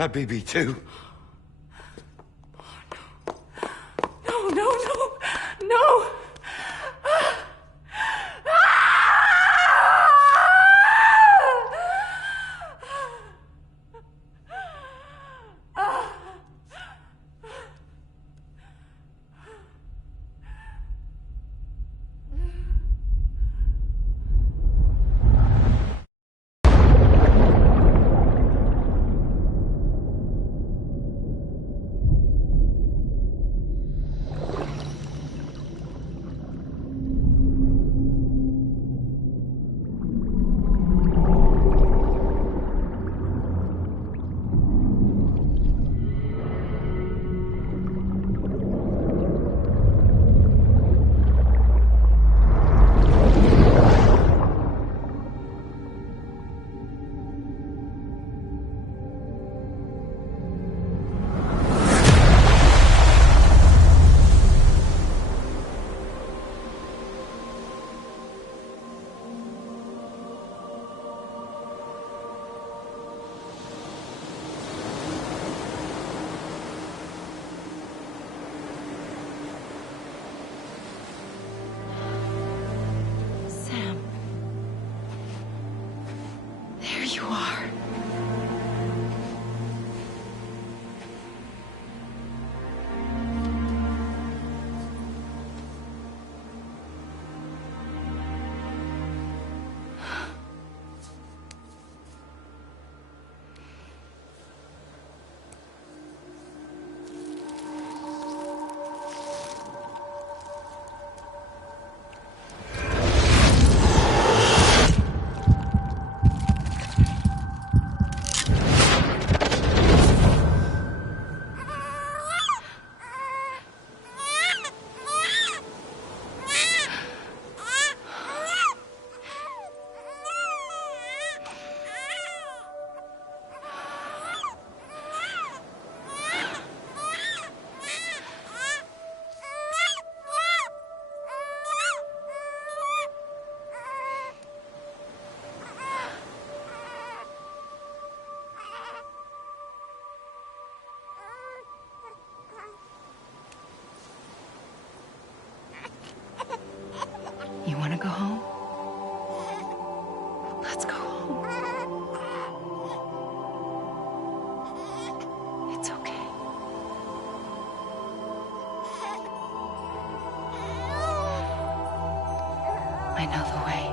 Not BB too. No, no, no, no! You want to go home? Let's go home. It's okay. I know the way.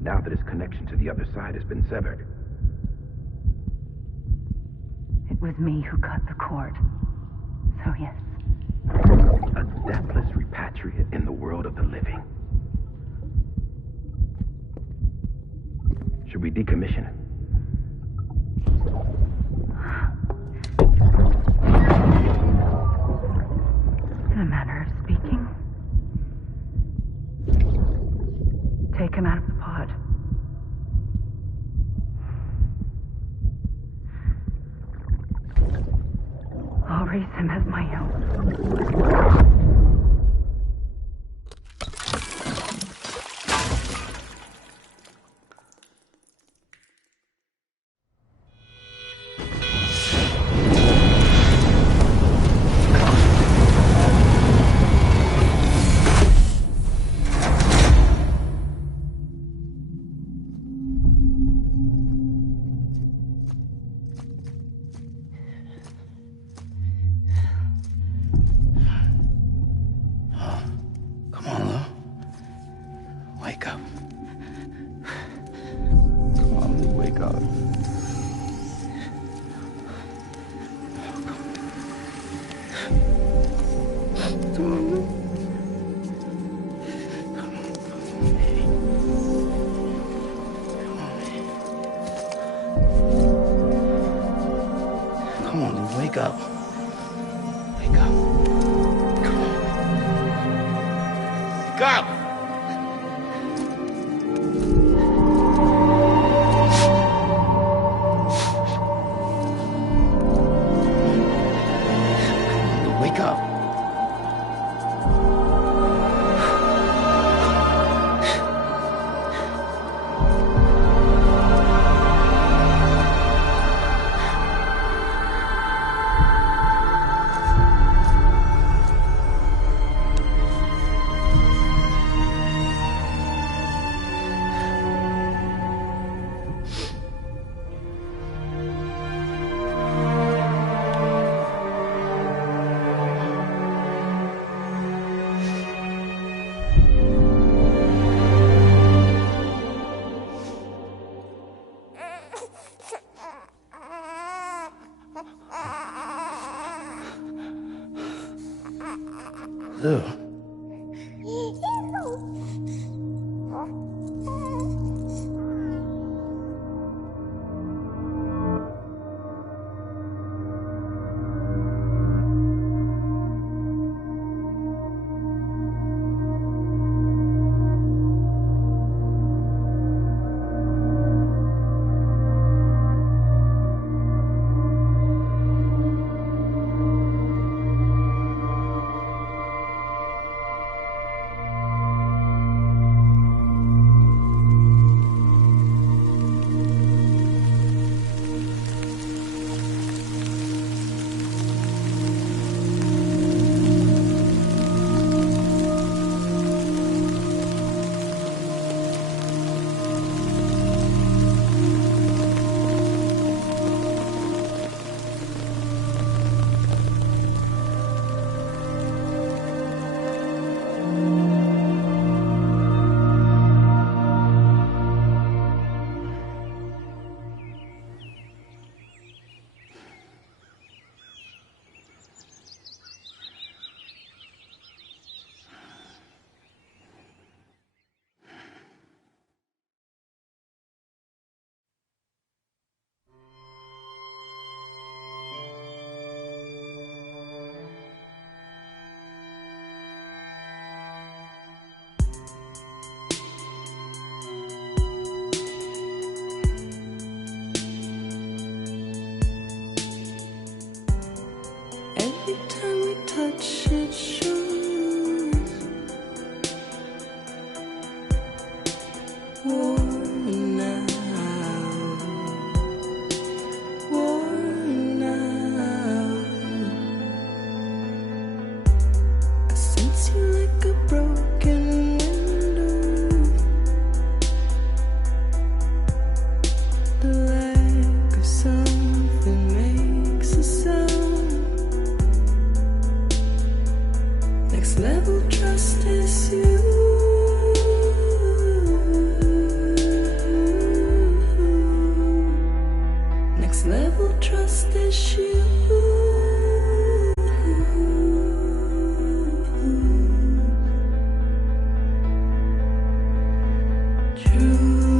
Now that his connection to the other side has been severed. It was me who cut the cord. So yes. A deathless repatriate in the world of the living. Should we decommission it? Lou. Next level trust is you.